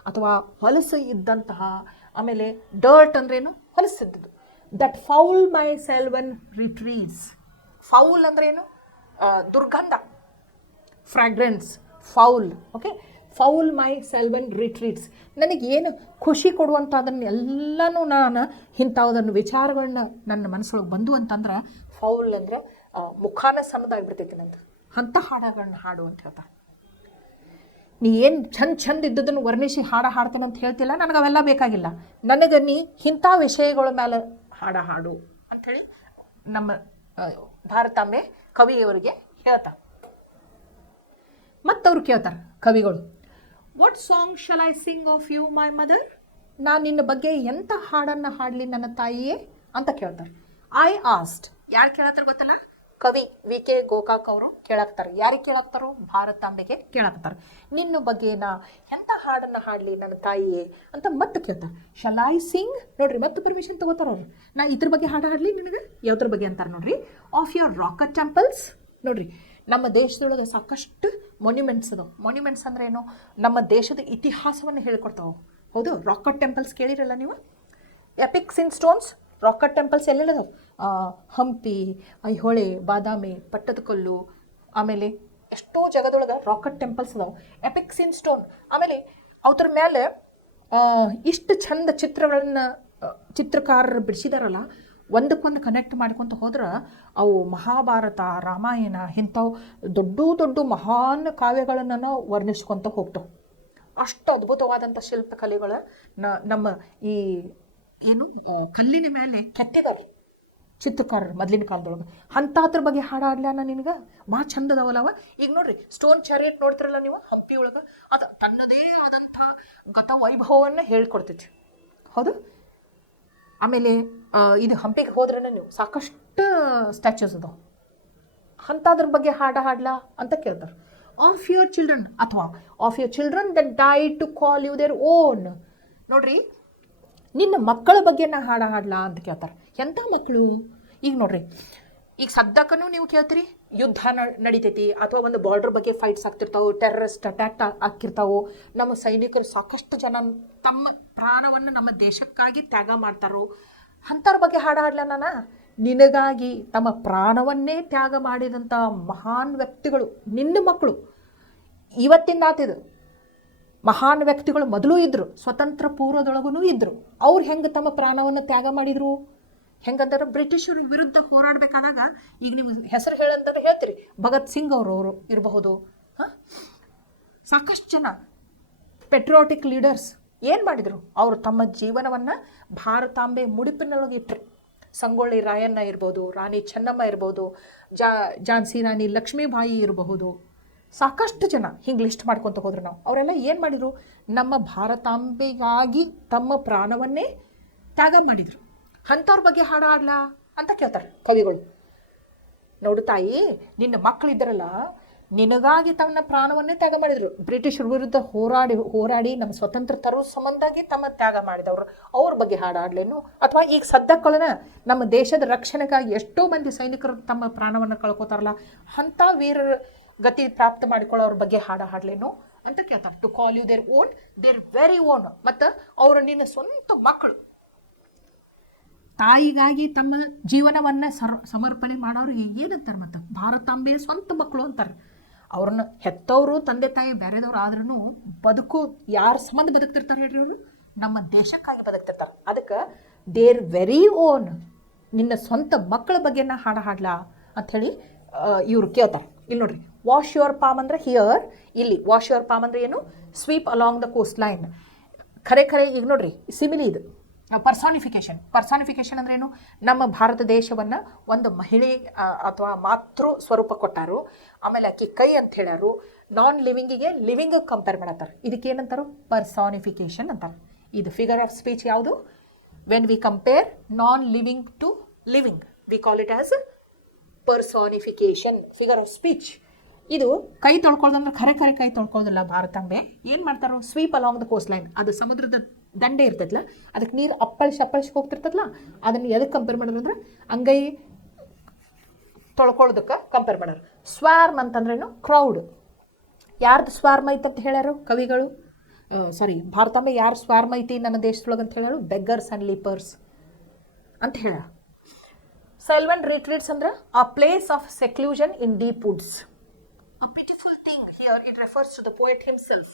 ಅಥವಾ ಹೊಲಸು ಇದ್ದಂತಹ, ಆಮೇಲೆ ಡರ್ಟ್ ಅಂದ್ರೇನು, ಹೊಲಸಿದ್ದದ್ದು. That foul my sylvan retreats. Foul ಅಂದ್ರೇನು, ದುರ್ಗಂಧ, fragrance, foul. Okay, foul my sylvan retreats. ನನಗೇನು ಖುಷಿ ಕೊಡುವಂಥದ್ದನ್ನು ಎಲ್ಲನೂ ನಾನು ಇಂಥವುದನ್ನು ವಿಚಾರಗಳನ್ನ ನನ್ನ ಮನಸ್ಸೊಳಗೆ ಬಂದು ಅಂತಂದ್ರೆ, ಫೌಲ್ ಅಂದರೆ ಮುಖಾನ ಸಣ್ಣದಾಗಿಬಿಡ್ತೈತಿ ನಂದು, ಅಂಥ ಹಾಡಗಳನ್ನ ಹಾಡು ಅಂತ ಹೇಳ್ತಾರೆ. ನೀ ಏನು ಚಂದ ಇದ್ದದನ್ನು ವರ್ಣಿಸಿ ಹಾಡ್ತೇನೆ ಅಂತ ಹೇಳ್ತಿಲ್ಲ, ನನಗೆ ಅವೆಲ್ಲ ಬೇಕಾಗಿಲ್ಲ. ನನಗೆ ನೀ ಇಂಥ ವಿಷಯಗಳ ಮೇಲೆ ಹಾಡು ಅಂಥೇಳಿ ನಮ್ಮ ಭಾರತಾಂಬೆ ಕವಿಯವರಿಗೆ ಹೇಳ್ತಾರೆ. ಮತ್ತವ್ರು ಕೇಳ್ತಾರೆ ಕವಿಗಳು, what song shall I sing of you my mother? ನಾನು ನಿನ್ನ ಬಗ್ಗೆ ಎಂಥ ಹಾಡನ್ನು ಹಾಡಲಿ ನನ್ನ ತಾಯಿಯೇ ಅಂತ ಕೇಳ್ತಾರೆ. I asked. ಯಾರು ಕೇಳತ್ತಾರೆ ಗೊತ್ತಲ್ಲ? ಕವಿ ವಿ.ಕೆ. ಗೋಕಾಕ್ ಅವರು ಕೇಳಾಕ್ತಾರೆ. ಯಾರಿಗೆ ಕೇಳಾಕ್ತಾರೋ? ಭಾರತಾಂಬೆಗೆ ಕೇಳಾಕ್ತಾರೆ. ನಿನ್ನ ಬಗ್ಗೆ ನಾ ಎಂಥ ಹಾಡನ್ನು ಹಾಡಲಿ ನನ್ನ ತಾಯಿಯೇ ಅಂತ ಮತ್ತೆ ಕೇಳ್ತಾರೆ. Shall I Singh? ನೋಡ್ರಿ, ಮತ್ತೆ ಪರ್ಮಿಷನ್ ತಗೋತಾರ ಅವ್ರು. ನಾ ಇದ್ರ ಬಗ್ಗೆ ಹಾಡು ಹಾಡಲಿ ನಿನಗೆ? ಯಾವ್ದ್ರ ಬಗ್ಗೆ ಅಂತಾರೆ ನೋಡ್ರಿ, ಆಫ್ ಯುವರ್ ರಾಕೆಟ್ ಟೆಂಪಲ್ಸ್. ನೋಡ್ರಿ, ನಮ್ಮ ದೇಶದೊಳಗೆ ಸಾಕಷ್ಟು ಮೊನ್ಯುಮೆಂಟ್ಸ್ ಅದಾವೆ. ಮೊನ್ಯುಮೆಂಟ್ಸ್ ಅಂದ್ರೆ ಏನು? ನಮ್ಮ ದೇಶದ ಇತಿಹಾಸವನ್ನು ಹೇಳ್ಕೊಡ್ತಾವೆ. ಹೌದು, ರಾಕೆಟ್ ಟೆಂಪಲ್ಸ್ ಕೇಳಿರಲ್ಲ ನೀವು? Epics in stones rock cut temples ಎಲ್ಲೆಲ್ಲದಾವೆ. ಹಂಪಿ, ಐಹೊಳೆ, ಬಾದಾಮಿ, ಪಟ್ಟದಕಲ್ಲು, ಆಮೇಲೆ ಎಷ್ಟೋ ಜಗದೊಳಗೆ ರಾಕೆಟ್ ಟೆಂಪಲ್ಸ್ ಅದಾವೆ, ಎಪಿಕ್ಸ್ ಇನ್ ಸ್ಟೋನ್. ಆಮೇಲೆ ಅವ್ರ ಮೇಲೆ ಇಷ್ಟು ಚಂದ ಚಿತ್ರಕಾರರು ಬಿಡಿಸಿದಾರಲ್ಲ, ಒಂದಕ್ಕೊಂದು ಕನೆಕ್ಟ್ ಮಾಡ್ಕೊತ ಹೋದ್ರೆ ಅವು ಮಹಾಭಾರತ, ರಾಮಾಯಣ ಇಂಥವು ದೊಡ್ಡ ಮಹಾನ್ ಕಾವ್ಯಗಳನ್ನು ನಾವು ವರ್ಣಿಸ್ಕೊತ ಹೋಗ್ತಾವೆ. ಅಷ್ಟು ಅದ್ಭುತವಾದಂಥ ಶಿಲ್ಪಕಲೆಗಳ ನಮ್ಮ ಈ ಏನು ಕಲ್ಲಿನ ಮೇಲೆ ಕೆತ್ತಿದಾರೆ ಚಿತ್ರಕಾರರು ಮೊದಲಿನ ಕಾಲದೊಳಗೆ. ಅಂಥದ್ರ ಬಗ್ಗೆ ಹಾಡಾಡ್ಲ ನಿನಗೆ ಭಾಳ ಚಂದ ಅದಾವಲ್ಲವ. ಈಗ ನೋಡ್ರಿ, ಸ್ಟೋನ್ ಚಾರಿಯಟ್ ನೋಡ್ತಿರಲ್ಲ ನೀವು ಹಂಪಿ ಒಳಗೆ, ಅದು ತನ್ನದೇ ಆದಂಥ ಗತ ವೈಭವವನ್ನು ಹೇಳ್ಕೊಡ್ತೈತಿ. ಹೌದು. ಆಮೇಲೆ ಇದು ಹಂಪಿಗೆ ಹೋದ್ರೆ ನೀವು ಸಾಕಷ್ಟು ಸ್ಟ್ಯಾಚ್ಯೂಸ್ ಅದಾವೆ. ಅಂಥದ್ರ ಬಗ್ಗೆ ಹಾಡ್ಲಾ ಅಂತ ಕೇಳ್ತಾರೆ. ಆಫ್ ಯುವರ್ ಚಿಲ್ಡ್ರನ್ ಅಥವಾ of your children that died to call you their own. ನೋಡ್ರಿ, ನಿನ್ನ ಮಕ್ಕಳ ಬಗ್ಗೆ ನಾ ಹಾಡ್ಲಾ ಅಂತ ಕೇಳ್ತಾರೆ. ಎಂಥ ಮಕ್ಕಳು? ಈಗ ನೋಡ್ರಿ, ಈಗ ಸದ್ಯಕ್ಕೂ ನೀವು ಕೇಳ್ತೀರಿ, ಯುದ್ಧ ನಡಿತೈತಿ ಅಥವಾ ಒಂದು ಬಾರ್ಡರ್ ಬಗ್ಗೆ ಫೈಟ್ಸ್ ಆಗ್ತಿರ್ತಾವೆ, ಟೆರರಿಸ್ಟ್ ಅಟ್ಯಾಕ್ ಆಗ್ತಿರ್ತಾವೆ, ನಮ್ಮ ಸೈನಿಕರು ಸಾಕಷ್ಟು ಜನ ತಮ್ಮ ಪ್ರಾಣವನ್ನು ನಮ್ಮ ದೇಶಕ್ಕಾಗಿ ತ್ಯಾಗ ಮಾಡ್ತಾರೋ, ಅಂಥವ್ರ ಬಗ್ಗೆ ಹಾಡ್ಲಾ ನಾನು? ನಿನಗಾಗಿ ತಮ್ಮ ಪ್ರಾಣವನ್ನೇ ತ್ಯಾಗ ಮಾಡಿದಂಥ ಮಹಾನ್ ವ್ಯಕ್ತಿಗಳು ನಿನ್ನ ಮಕ್ಕಳು. ಇವತ್ತಿನ ಆತಿದು ಮಹಾನ್ ವ್ಯಕ್ತಿಗಳು ಮೊದಲು ಇದ್ದರು, ಸ್ವತಂತ್ರ ಪೂರ್ವದೊಳಗೂ ಇದ್ದರು. ಅವ್ರು ಹೆಂಗೆ ತಮ್ಮ ಪ್ರಾಣವನ್ನು ತ್ಯಾಗ ಮಾಡಿದರು? ಹೆಂಗಂದ್ರೆ ಬ್ರಿಟಿಷರ ವಿರುದ್ಧ ಹೋರಾಡಬೇಕಾದಾಗ, ಈಗ ನೀವು ಹೆಸರು ಹೇಳಂತಂದ್ರೆ ಹೇಳ್ತೀರಿ, ಭಗತ್ ಸಿಂಗ್ ಅವರು ಇರಬಹುದು. ಸಾಕಷ್ಟು ಜನ ಪೆಟ್ರಿಯಾಟಿಕ್ ಲೀಡರ್ಸ್ ಏನು ಮಾಡಿದರು? ಅವರು ತಮ್ಮ ಜೀವನವನ್ನು ಭಾರತಾಂಬೆ ಮುಡಿಪಿನೊಳಗೆ ಇಟ್ಟರು. ಸಂಗೊಳ್ಳಿ ರಾಯಣ್ಣ ಇರ್ಬೋದು, ರಾಣಿ ಚೆನ್ನಮ್ಮ ಇರ್ಬೋದು, ಝಾನ್ಸಿ ರಾಣಿ ಲಕ್ಷ್ಮೀಬಾಯಿ ಇರಬಹುದು, ಸಾಕಷ್ಟು ಜನ ಹಿಂಗೆ ಲಿಸ್ಟ್ ಮಾಡ್ಕೊತ ಹೋದ್ರು ನಾವು. ಅವರೆಲ್ಲ ಏನು ಮಾಡಿದರು? ನಮ್ಮ ಭಾರತಾಂಬೆಗಾಗಿ ತಮ್ಮ ಪ್ರಾಣವನ್ನೇ ತ್ಯಾಗ ಮಾಡಿದರು. ಅಂಥವ್ರ ಬಗ್ಗೆ ಹಾಡಾಡ್ಲಾ ಅಂತ ಕೇಳ್ತಾರೆ ಕವಿಗಳು. ನೋಡು ತಾಯಿ, ನಿನ್ನ ಮಕ್ಕಳಿದ್ದರಲ್ಲ, ನಿನಗಾಗಿ ತಮ್ಮ ಪ್ರಾಣವನ್ನೇ ತ್ಯಾಗ ಮಾಡಿದರು. ಬ್ರಿಟಿಷರ ವಿರುದ್ಧ ಹೋರಾಡಿ ನಮ್ಮ ಸ್ವತಂತ್ರ ತರೋ ಸಂಬಂಧಾಗಿ ತಮ್ಮ ತ್ಯಾಗ ಮಾಡಿದವರು. ಅವ್ರ ಬಗ್ಗೆ ಹಾಡಾಡ್ಲೇನು? ಅಥವಾ ಈಗ ಸದ್ಯಕ್ಕೊಳನ ನಮ್ಮ ದೇಶದ ರಕ್ಷಣೆಗಾಗಿ ಎಷ್ಟೋ ಮಂದಿ ಸೈನಿಕರು ತಮ್ಮ ಪ್ರಾಣವನ್ನು ಕಳ್ಕೊತಾರಲ್ಲ, ಅಂಥ ವೀರರ ಗತಿ ಪ್ರಾಪ್ತ ಮಾಡಿಕೊಳ್ಳೋರ ಬಗ್ಗೆ ಹಾಡಲೇನು ಅಂತ ಕೇಳ್ತಾರೆ. To call you their own, their very own. ಮತ್ತು ಅವರು ನಿನ್ನ ಸ್ವಂತ ಮಕ್ಕಳು. ತಾಯಿಗಾಗಿ ತಮ್ಮ ಜೀವನವನ್ನು ಸಮರ್ಪಣೆ ಮಾಡೋರು ಏನಂತಾರೆ? ಮತ್ತು ಭಾರತಾಂಬೆಯ ಸ್ವಂತ ಮಕ್ಕಳು ಅಂತಾರೆ. ಅವ್ರನ್ನ ಹೆತ್ತವರು ತಂದೆ ತಾಯಿ ಬೇರೆದವ್ರು ಆದ್ರೂ ಬದುಕು ಯಾರ ಸಂಬಂಧ ಬದುಕ್ತಿರ್ತಾರೆ ಹೇಳ್ರಿ? ಅವರು ನಮ್ಮ ದೇಶಕ್ಕಾಗಿ ಬದುಕ್ತಿರ್ತಾರೆ. ಅದಕ್ಕೆ ದೇರ್ ವೆರಿ ಓನ್. ನಿನ್ನ ಸ್ವಂತ ಮಕ್ಕಳ ಬಗ್ಗೆ ನಾ ಹಾಡು ಹಾಡ್ಲಾ ಅಂಥೇಳಿ ಇವರು ಕೇಳ್ತಾರೆ. ಇಲ್ಲಿ ನೋಡ್ರಿ, ವಾಶ್ ಯುವರ್ ಪಾಮ್ ಅಂದರೆ ಹಿಯರ್, ಇಲ್ಲಿ ವಾಶ್ ಯುವರ್ ಪಾಮ್ ಅಂದರೆ ಏನು, sweep along the coast line. ಖರೆ ಈಗ ನೋಡ್ರಿ ಸಿಮಿಲಿ ಇದು ಪರ್ಸಾನಿಫಿಕೇಶನ್ ಅಂದ್ರೆ ಏನು, ನಮ್ಮ ಭಾರತ ದೇಶವನ್ನು ಒಂದು ಮಹಿಳೆ ಅಥವಾ ಮಾತೃ ಸ್ವರೂಪ ಕೊಟ್ಟಾರು. ಆಮೇಲೆ ಆಕಿ ಕೈ ಅಂತ ಹೇಳ್ಯಾರು. ನಾನ್ ಲಿವಿಂಗಿಗೆ ಲಿವಿಂಗ್ ಕಂಪೇರ್ ಮಾಡತ್ತಾರೆ. ಇದಕ್ಕೆ ಏನಂತಾರು, ಪರ್ಸಾನಿಫಿಕೇಶನ್ ಅಂತಾರೆ. ಇದು ಫಿಗರ್ ಆಫ್ ಸ್ಪೀಚ್ ಯಾವುದು, when we compare non living to living we call it as personification, figure of speech. ಇದು ಕೈ ತೊಳ್ಕೊಳ್ಳೋದಂದ್ರೆ ಖರೆ ಕೈ ತೊಳ್ಕೊಳ್ಳೋದಿಲ್ಲ. ಭಾರತಾಂಬೆ ಏನು ಮಾಡ್ತಾರೋ, sweep along the coast line, ಅದು ಸಮುದ್ರದ ದಂಡೆ ಇರ್ತದಲ್ಲ, ಅದಕ್ಕೆ ನೀರು ಅಪ್ಪಳಿಸಿ ಹೋಗ್ತಿರ್ತದಲ್ಲ, ಅದನ್ನು ಎದಕ್ಕೆ ಕಂಪೇರ್ ಮಾಡೋದಂದ್ರೆ ಅಂಗೈ ತೊಳ್ಕೊಳ್ಳೋದಕ್ಕೆ ಕಂಪೇರ್ ಮಾಡೋರು. ಸ್ವಾರ್ಮ್ ಅಂತಂದ್ರೇನು, ಕ್ರೌಡ್. ಯಾರ್ದು ಸ್ವಾರ್ಮ್ ಐತೆ ಅಂತ ಹೇಳ್ಯಾರು ಕವಿಗಳು, ಭಾರತಾಂಬೆ ಯಾರು ಸ್ವಾರ್ಮ್ ಐತಿ ನನ್ನ ದೇಶದೊಳಗೆ ಅಂತ ಹೇಳ್ಯಾರು, ಬೆಗ್ಗರ್ಸ್ ಆ್ಯಂಡ್ ಲೀಪರ್ಸ್ ಅಂತ ಹೇಳ. ಸೈಲ್ವನ್ ರಿಟ್ರೀಟ್ಸ್ ಅಂದ್ರೆ a place of seclusion in deep woods. A pitiful thing here, it refers to the poet himself,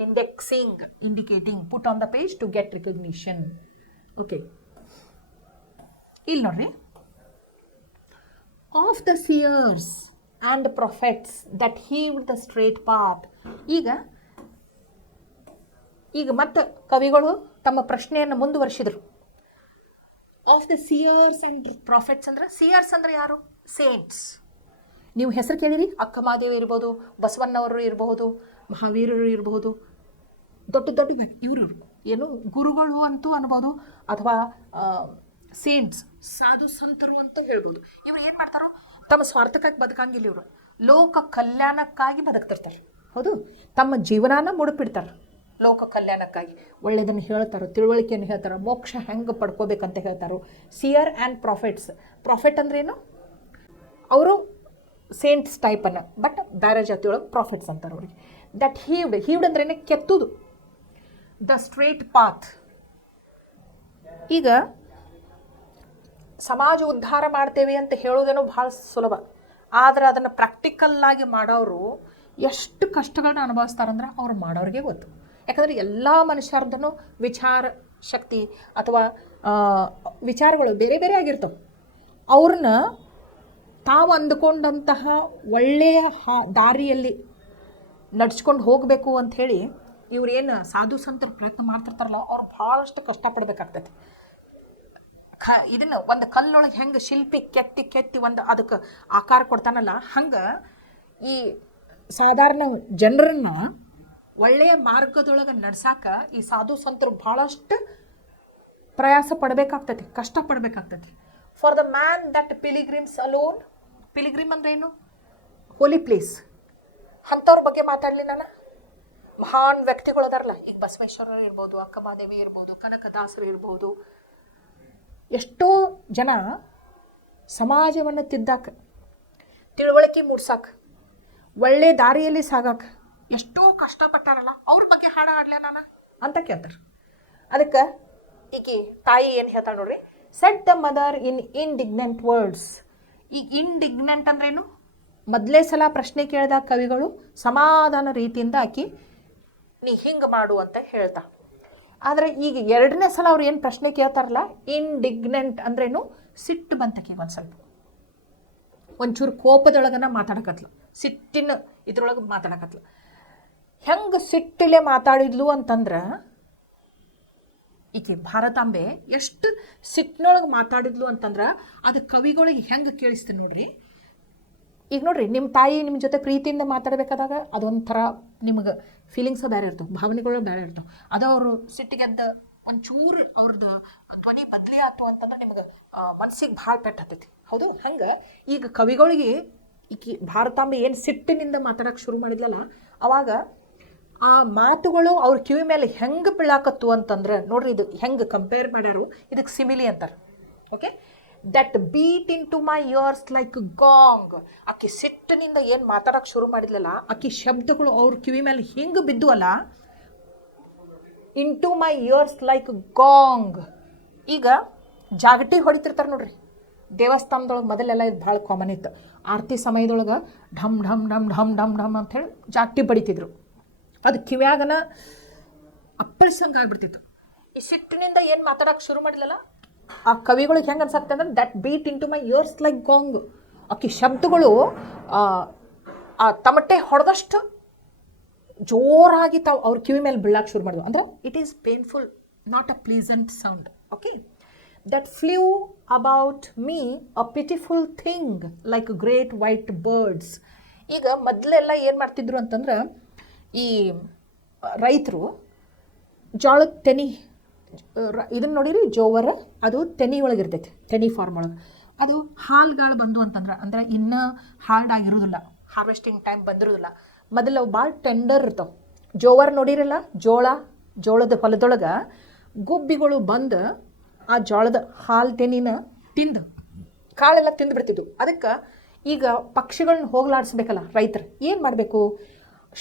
indicating, put on the page to get recognition. Okay. ಇಲ್ಲಿ ನೋಡ್ರಿ, of the seers and prophets that heaved the straight path. ಈಗ ಮತ್ತೆ ಕವಿಗಳು ತಮ್ಮ ಪ್ರಶ್ನೆಯನ್ನು ಮುಂದುವರಿಸಿದರು. Of the Sears and profits ಅಂದ್ರೆ, Sears ಅಂದ್ರೆ ಯಾರು, ಸೇಂಟ್ಸ್. ನೀವು ಹೆಸರು ಕೇಳಿರಿ, ಅಕ್ಕಮಹಾದೇವಿ ಇರ್ಬೋದು, ಬಸವಣ್ಣವರು ಇರಬಹುದು, ಮಹಾವೀರರು ಇರಬಹುದು, ದೊಡ್ಡ ಇವರು ಏನು ಗುರುಗಳು ಅಂತೂ ಅನ್ಬೋದು, ಅಥವಾ ಸೇಂಟ್ಸ್ ಸಾಧು ಸಂತರು ಅಂತ ಹೇಳ್ಬೋದು. ಇವ್ರು ಏನು ಮಾಡ್ತಾರೋ, ತಮ್ಮ ಸ್ವಾರ್ಥಕ್ಕಾಗಿ ಬದುಕಂಗಿಲ್ಲ, ಇವರು ಲೋಕ ಕಲ್ಯಾಣಕ್ಕಾಗಿ ಬದುಕ್ತಿರ್ತಾರೆ. ಹೌದು, ತಮ್ಮ ಜೀವನಾನ ಮುಡುಪಿಡ್ತಾರೆ ಲೋಕ ಕಲ್ಯಾಣಕ್ಕಾಗಿ. ಒಳ್ಳೆಯದನ್ನು ಹೇಳ್ತಾರೋ, ತಿಳುವಳಿಕೆಯನ್ನು ಹೇಳ್ತಾರೋ, ಮೋಕ್ಷ ಹೆಂಗೆ ಪಡ್ಕೋಬೇಕಂತ ಹೇಳ್ತಾರೋ. ಸಿಯರ್ ಆ್ಯಂಡ್ ಪ್ರಾಫಿಟ್ಸ್. ಪ್ರಾಫಿಟ್ ಅಂದ್ರೇನು, ಅವರು ಸೇಂಟ್ಸ್ ಟೈಪನ್ನು, ಬಟ್ ಬೇರೆ ಜಾತಿಯೊಳಗೆ ಪ್ರಾಫಿಟ್ಸ್ ಅಂತಾರೆ ಅವ್ರಿಗೆ. ದಟ್ ಹೀವ್ಡ್ ಅಂದ್ರೇನೆ ಕೆತ್ತುದು. The straight path. ಈಗ ಸಮಾಜ ಉದ್ಧಾರ ಮಾಡ್ತೇವೆ ಅಂತ ಹೇಳೋದೇನೋ ಭಾಳ ಸುಲಭ, ಆದರೆ ಅದನ್ನು ಪ್ರಾಕ್ಟಿಕಲ್ಲಾಗಿ ಮಾಡೋರು ಎಷ್ಟು ಕಷ್ಟಗಳನ್ನ ಅನುಭವಿಸ್ತಾರಂದ್ರೆ ಅವ್ರು ಮಾಡೋರಿಗೆ ಗೊತ್ತು. ಯಾಕಂದರೆ ಎಲ್ಲ ಮನುಷ್ಯರ್ದೂ ವಿಚಾರ ಶಕ್ತಿ ಅಥವಾ ವಿಚಾರಗಳು ಬೇರೆ ಬೇರೆ ಆಗಿರ್ತವೆ. ಅವ್ರನ್ನ ತಾವು ಅಂದುಕೊಂಡಂತಹ ಒಳ್ಳೆಯ ದಾರಿಯಲ್ಲಿ ನಡ್ಸ್ಕೊಂಡು ಹೋಗಬೇಕು ಅಂಥೇಳಿ ಇವ್ರೇನು ಸಾಧು ಸಂತರು ಪ್ರಯತ್ನ ಮಾಡ್ತಿರ್ತಾರಲ್ಲ, ಅವ್ರು ಭಾಳಷ್ಟು ಕಷ್ಟಪಡಬೇಕಾಗ್ತೈತಿ. ಇದನ್ನು ಒಂದು ಕಲ್ಲೊಳಗೆ ಹೆಂಗೆ ಶಿಲ್ಪಿ ಕೆತ್ತಿ ಒಂದು ಅದಕ್ಕೆ ಆಕಾರ ಕೊಡ್ತಾನಲ್ಲ, ಹಂಗೆ ಈ ಸಾಧಾರಣ ಜನರನ್ನು ಒಳ್ಳೆಯ ಮಾರ್ಗದೊಳಗೆ ನಡ್ಸಾಕ ಈ ಸಾಧು ಸಂತರು ಭಾಳಷ್ಟು ಪ್ರಯಾಸ ಪಡಬೇಕಾಗ್ತೈತಿ, ಕಷ್ಟಪಡಬೇಕಾಗ್ತೈತಿ. For the man that pilgrims alone. Pilgrim ಅಂದ್ರೆ ಏನು, ಹೋಲಿ ಪ್ಲೇಸ್. ಅಂಥವ್ರ ಬಗ್ಗೆ ಮಾತಾಡಲಿ ನಾನು. ಮಹಾನ್ ವ್ಯಕ್ತಿಗಳು ಅದಾರಲ್ಲ, ಈಗ ಬಸವೇಶ್ವರರು ಇರ್ಬೋದು, ಅಕ್ಕಮಹಾದೇವಿ ಇರ್ಬೋದು, ಕನಕದಾಸರು ಇರ್ಬೋದು, ಎಷ್ಟೋ ಜನ ಸಮಾಜವನ್ನು ತಿದ್ದಾಕ, ತಿಳುವಳಿಕೆ ಮೂಡ್ಸಾಕ, ಒಳ್ಳೆ ದಾರಿಯಲ್ಲಿ ಸಾಗಾಕ ಎಷ್ಟೋ ಕಷ್ಟಪಟ್ಟಾರಲ್ಲ, ಅವ್ರ ಬಗ್ಗೆ ಹಾಡು ಹಾಡ್ಲ ನಾನು ಅಂತ ಕೇಳ್ತಾರೆ. ಅದಕ್ಕೆ ಈಗ ತಾಯಿ ಏನು ಹೇಳ್ತಾಳೆ ನೋಡ್ರಿ, set the mother in indignant words. ಈಗ ಇಂಡಿಗ್ನೆಂಟ್ ಅಂದ್ರೇನು, ಮೊದಲೇ ಸಲ ಪ್ರಶ್ನೆ ಕೇಳಿದ ಕವಿಗಳು ಸಮಾಧಾನ ರೀತಿಯಿಂದ ಆಕಿ ನೀ ಹಿಂಗೆ ಮಾಡು ಅಂತ ಹೇಳ್ತಾ. ಆದರೆ ಈಗ ಎರಡನೇ ಸಲ ಅವ್ರು ಏನು ಪ್ರಶ್ನೆ ಕೇಳ್ತಾರಲ್ಲ, ಇಂಡಿಗ್ನೆಂಟ್ ಅಂದ್ರೇನು, ಸಿಟ್ಟು ಬಂತಕೀಗ ಒಂದು ಸ್ವಲ್ಪ, ಒಂಚೂರು ಕೋಪದೊಳಗನ ಮಾತಾಡಕತ್ಲು, ಸಿಟ್ಟಿನ ಇದ್ರೊಳಗೆ ಮಾತಾಡಕತ್ಲು. ಹೆಂಗೆ ಸಿಟ್ಟಿಲೆ ಮಾತಾಡಿದ್ಲು ಅಂತಂದ್ರೆ, ಈಕೆ ಭಾರತಾಂಬೆ ಎಷ್ಟು ಸಿಟ್ಟಿನೊಳಗೆ ಮಾತಾಡಿದ್ಲು ಅಂತಂದ್ರೆ ಅದು ಕವಿಗಳಿಗೆ ಹೆಂಗೆ ಕೇಳಿಸ್ತೀನಿ ನೋಡ್ರಿ. ಈಗ ನೋಡ್ರಿ, ನಿಮ್ಮ ತಾಯಿ ನಿಮ್ಮ ಜೊತೆ ಪ್ರೀತಿಯಿಂದ ಮಾತಾಡಬೇಕಾದಾಗ ಅದೊಂಥರ ನಿಮಗೆ ಫೀಲಿಂಗ್ಸ ಬೇರೆ ಇರ್ತವೆ, ಭಾವನೆಗಳು ಬೇರೆ ಇರ್ತವೆ. ಅದು ಅವರು ಸಿಟ್ಟಿಗೆದ್ದ ಒಂಚೂರು ಅವ್ರದ್ದು ಧ್ವನಿ ಬದಲಿ ಆಯ್ತು ಅಂತಂದ್ರೆ ನಿಮ್ಗೆ ಮನಸ್ಸಿಗೆ ಭಾಳ ಪೆಟ್ಟು ಹತ್ತೈತಿ. ಹೌದು, ಹಂಗೆ ಈಗ ಕವಿಗಳಿಗೆ ಈಕಿ ಭಾರತಾಂಬೆ ಏನು ಸಿಟ್ಟಿನಿಂದ ಮಾತಾಡೋಕ್ಕೆ ಶುರು ಮಾಡಿದ್ಲಲ್ಲ, ಅವಾಗ ಆ ಮಾತುಗಳು ಅವ್ರ ಕಿವಿ ಮೇಲೆ ಹೆಂಗೆ ಬೀಳಾಕತ್ತು ಅಂತಂದ್ರೆ ನೋಡ್ರಿ, ಇದು ಹೆಂಗೆ ಕಂಪೇರ್ ಮಾಡ್ಯಾರು, ಇದಕ್ಕೆ ಸಿಮಿಲಿ ಅಂತಾರೆ. Okay, that beat into my ears like gong. ಆಕಿ ಸಿಟ್ಟಿನಿಂದ ಏನು ಮಾತಾಡೋಕ್ಕೆ ಶುರು ಮಾಡಿದ್ಲಲ್ಲ, ಆಕಿ ಶಬ್ದಗಳು ಅವ್ರ ಕಿವಿ ಮೇಲೆ ಹಿಂಗೆ ಬಿದ್ದು ಅಲ್ಲ, into my ears like gong. ಈಗ ಜಾಗಟಿ ಹೊಡಿತಿರ್ತಾರೆ ನೋಡ್ರಿ ದೇವಸ್ಥಾನದೊಳಗೆ, ಮೊದಲೆಲ್ಲ ಇದು ಭಾಳ ಕಾಮನ್ ಇತ್ತು. ಆರತಿ ಸಮಯದೊಳಗೆ ಢಮ್ ಢಮ್ ಢಮ್ ಢಮ್ ಢಮ್ ಢಮ್ ಅಂಥೇಳಿ ಜಾಗಟಿ ಬಡಿತಿದ್ರು. ಅದು ಕಿವ್ಯಾಗನ ಅಪ್ಪಳಿಸಂಗೆ ಆಗ್ಬಿಡ್ತಿತ್ತು. ಈ ಸಿಟ್ಟಿನಿಂದ ಏನು ಮಾತಾಡೋಕೆ ಶುರು ಮಾಡಿಲ್ಲಲ್ಲ, ಆ ಕವಿಗಳಿಗೆ ಹೆಂಗೆ ಅನ್ಸತ್ತೆ ಅಂದ್ರೆ that beat into my ears like gong. ಆಕಿ ಶಬ್ದಗಳು ಆ ತಮಟೆ ಹೊಡೆದಷ್ಟು ಜೋರಾಗಿ ತಾವು ಅವ್ರ ಕಿವಿ ಮೇಲೆ ಬೀಳಕ್ಕೆ ಶುರು ಮಾಡಿದ್ವು. ಅಂದರೆ it is painful, not a pleasant sound. Okay, that flew about me a pitiful thing like great white birds. ಈಗ ಮೊದಲೆಲ್ಲ ಏನು ಮಾಡ್ತಿದ್ರು ಅಂತಂದ್ರೆ, ಈ ರೈತರು ಜೋಳದ ತೆನಿ ಇದನ್ನು ನೋಡಿರಿ, ಜೋವರ ಅದು ತೆನಿ ಒಳಗೆ ಇರ್ತೈತಿ, ತೆನಿ ಫಾರ್ಮ್ ಒಳಗೆ. ಅದು ಹಾಲ್ಗಳು ಬಂದು ಅಂತಂದ್ರೆ, ಅಂದ್ರೆ ಇನ್ನೂ ಹಾರ್ಡ್ ಆಗಿರೋದಿಲ್ಲ, ಹಾರ್ವೆಸ್ಟಿಂಗ್ ಟೈಮ್ ಬಂದಿರೋದಿಲ್ಲ. ಮೊದಲು ಅವು ಭಾಳ ಟೆಂಡರ್ ಇರ್ತಾವೆ. ಜೋವರ್ ನೋಡಿರಲ್ಲ, ಜೋಳದ ಹೊಲದೊಳಗೆ ಗುಬ್ಬಿಗಳು ಬಂದು ಆ ಜೋಳದ ಹಾಲು ತೆನಿನ ತಿಂದು ಕಾಳೆಲ್ಲ ತಿಂದು ಬಿಡ್ತಿದ್ವು. ಅದಕ್ಕೆ ಈಗ ಪಕ್ಷಿಗಳನ್ನ ಹೋಗ್ಲಾಡಿಸ್ಬೇಕಲ್ಲ ರೈತರು, ಏನು ಮಾಡಬೇಕು?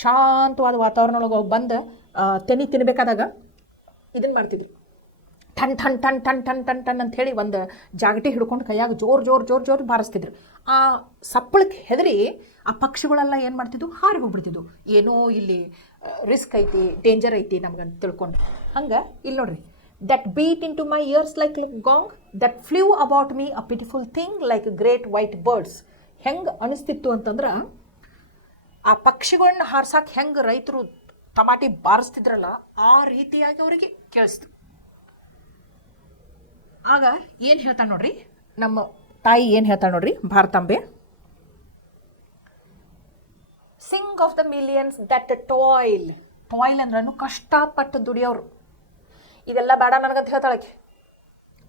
ಶಾಂತವಾದ ವಾತಾವರಣ ಒಳಗೆ ಹೋಗಿ ಬಂದು ತೆನಿ ತಿನ್ಬೇಕಾದಾಗ ಇದನ್ನು ಮಾಡ್ತಿದ್ರು, ton ton ton ton ton ton ton ಅಂಥೇಳಿ ಒಂದು ಜಾಗಟಿ ಹಿಡ್ಕೊಂಡು ಕೈಯಾಗ ಜೋರು ಬಾರಿಸ್ತಿದ್ರು. ಆ ಸಪ್ಪಳಕ್ಕೆ ಹೆದರಿ ಆ ಪಕ್ಷಿಗಳೆಲ್ಲ ಏನು ಮಾಡ್ತಿದ್ವು? ಹಾರಿ ಹೋಗ್ಬಿಡ್ತಿದ್ವು. ಏನೋ ಇಲ್ಲಿ ರಿಸ್ಕ್ ಐತಿ, ಡೇಂಜರ್ ಐತಿ ನಮ್ಗಂತ ತಿಳ್ಕೊಂಡು. ಹಂಗೆ ಇಲ್ಲಿ ನೋಡ್ರಿ, that beat into my ears like gong, that flew about me a pitiful thing like great white birds. ಹೆಂಗೆ ಅನಿಸ್ತಿತ್ತು ಅಂತಂದ್ರೆ, ಆ ಪಕ್ಷಿಗಳನ್ನ ಹಾರ್ಸಕ್ಕೆ ಹೆಂಗೆ ರೈತರು ಟಮಾಟಿ ಬಾರಿಸ್ತಿದ್ರಲ್ಲ, ಆ ರೀತಿಯಾಗಿ ಅವರಿಗೆ ಕೇಳಿಸ್ತು. ಆಗ ಏನು ಹೇಳ್ತಾಳೆ ನೋಡ್ರಿ, ನಮ್ಮ ತಾಯಿ ಏನು ಹೇಳ್ತಾಳೆ ನೋಡ್ರಿ, Bharatambe. Sing of the millions that toil ಅಂದ್ರೂ ಕಷ್ಟಪಟ್ಟು ದುಡಿಯೋರು. ಇದೆಲ್ಲ ಬೇಡ ನನಗಂತ ಹೇಳ್ತಾಳಕ್ಕೆ,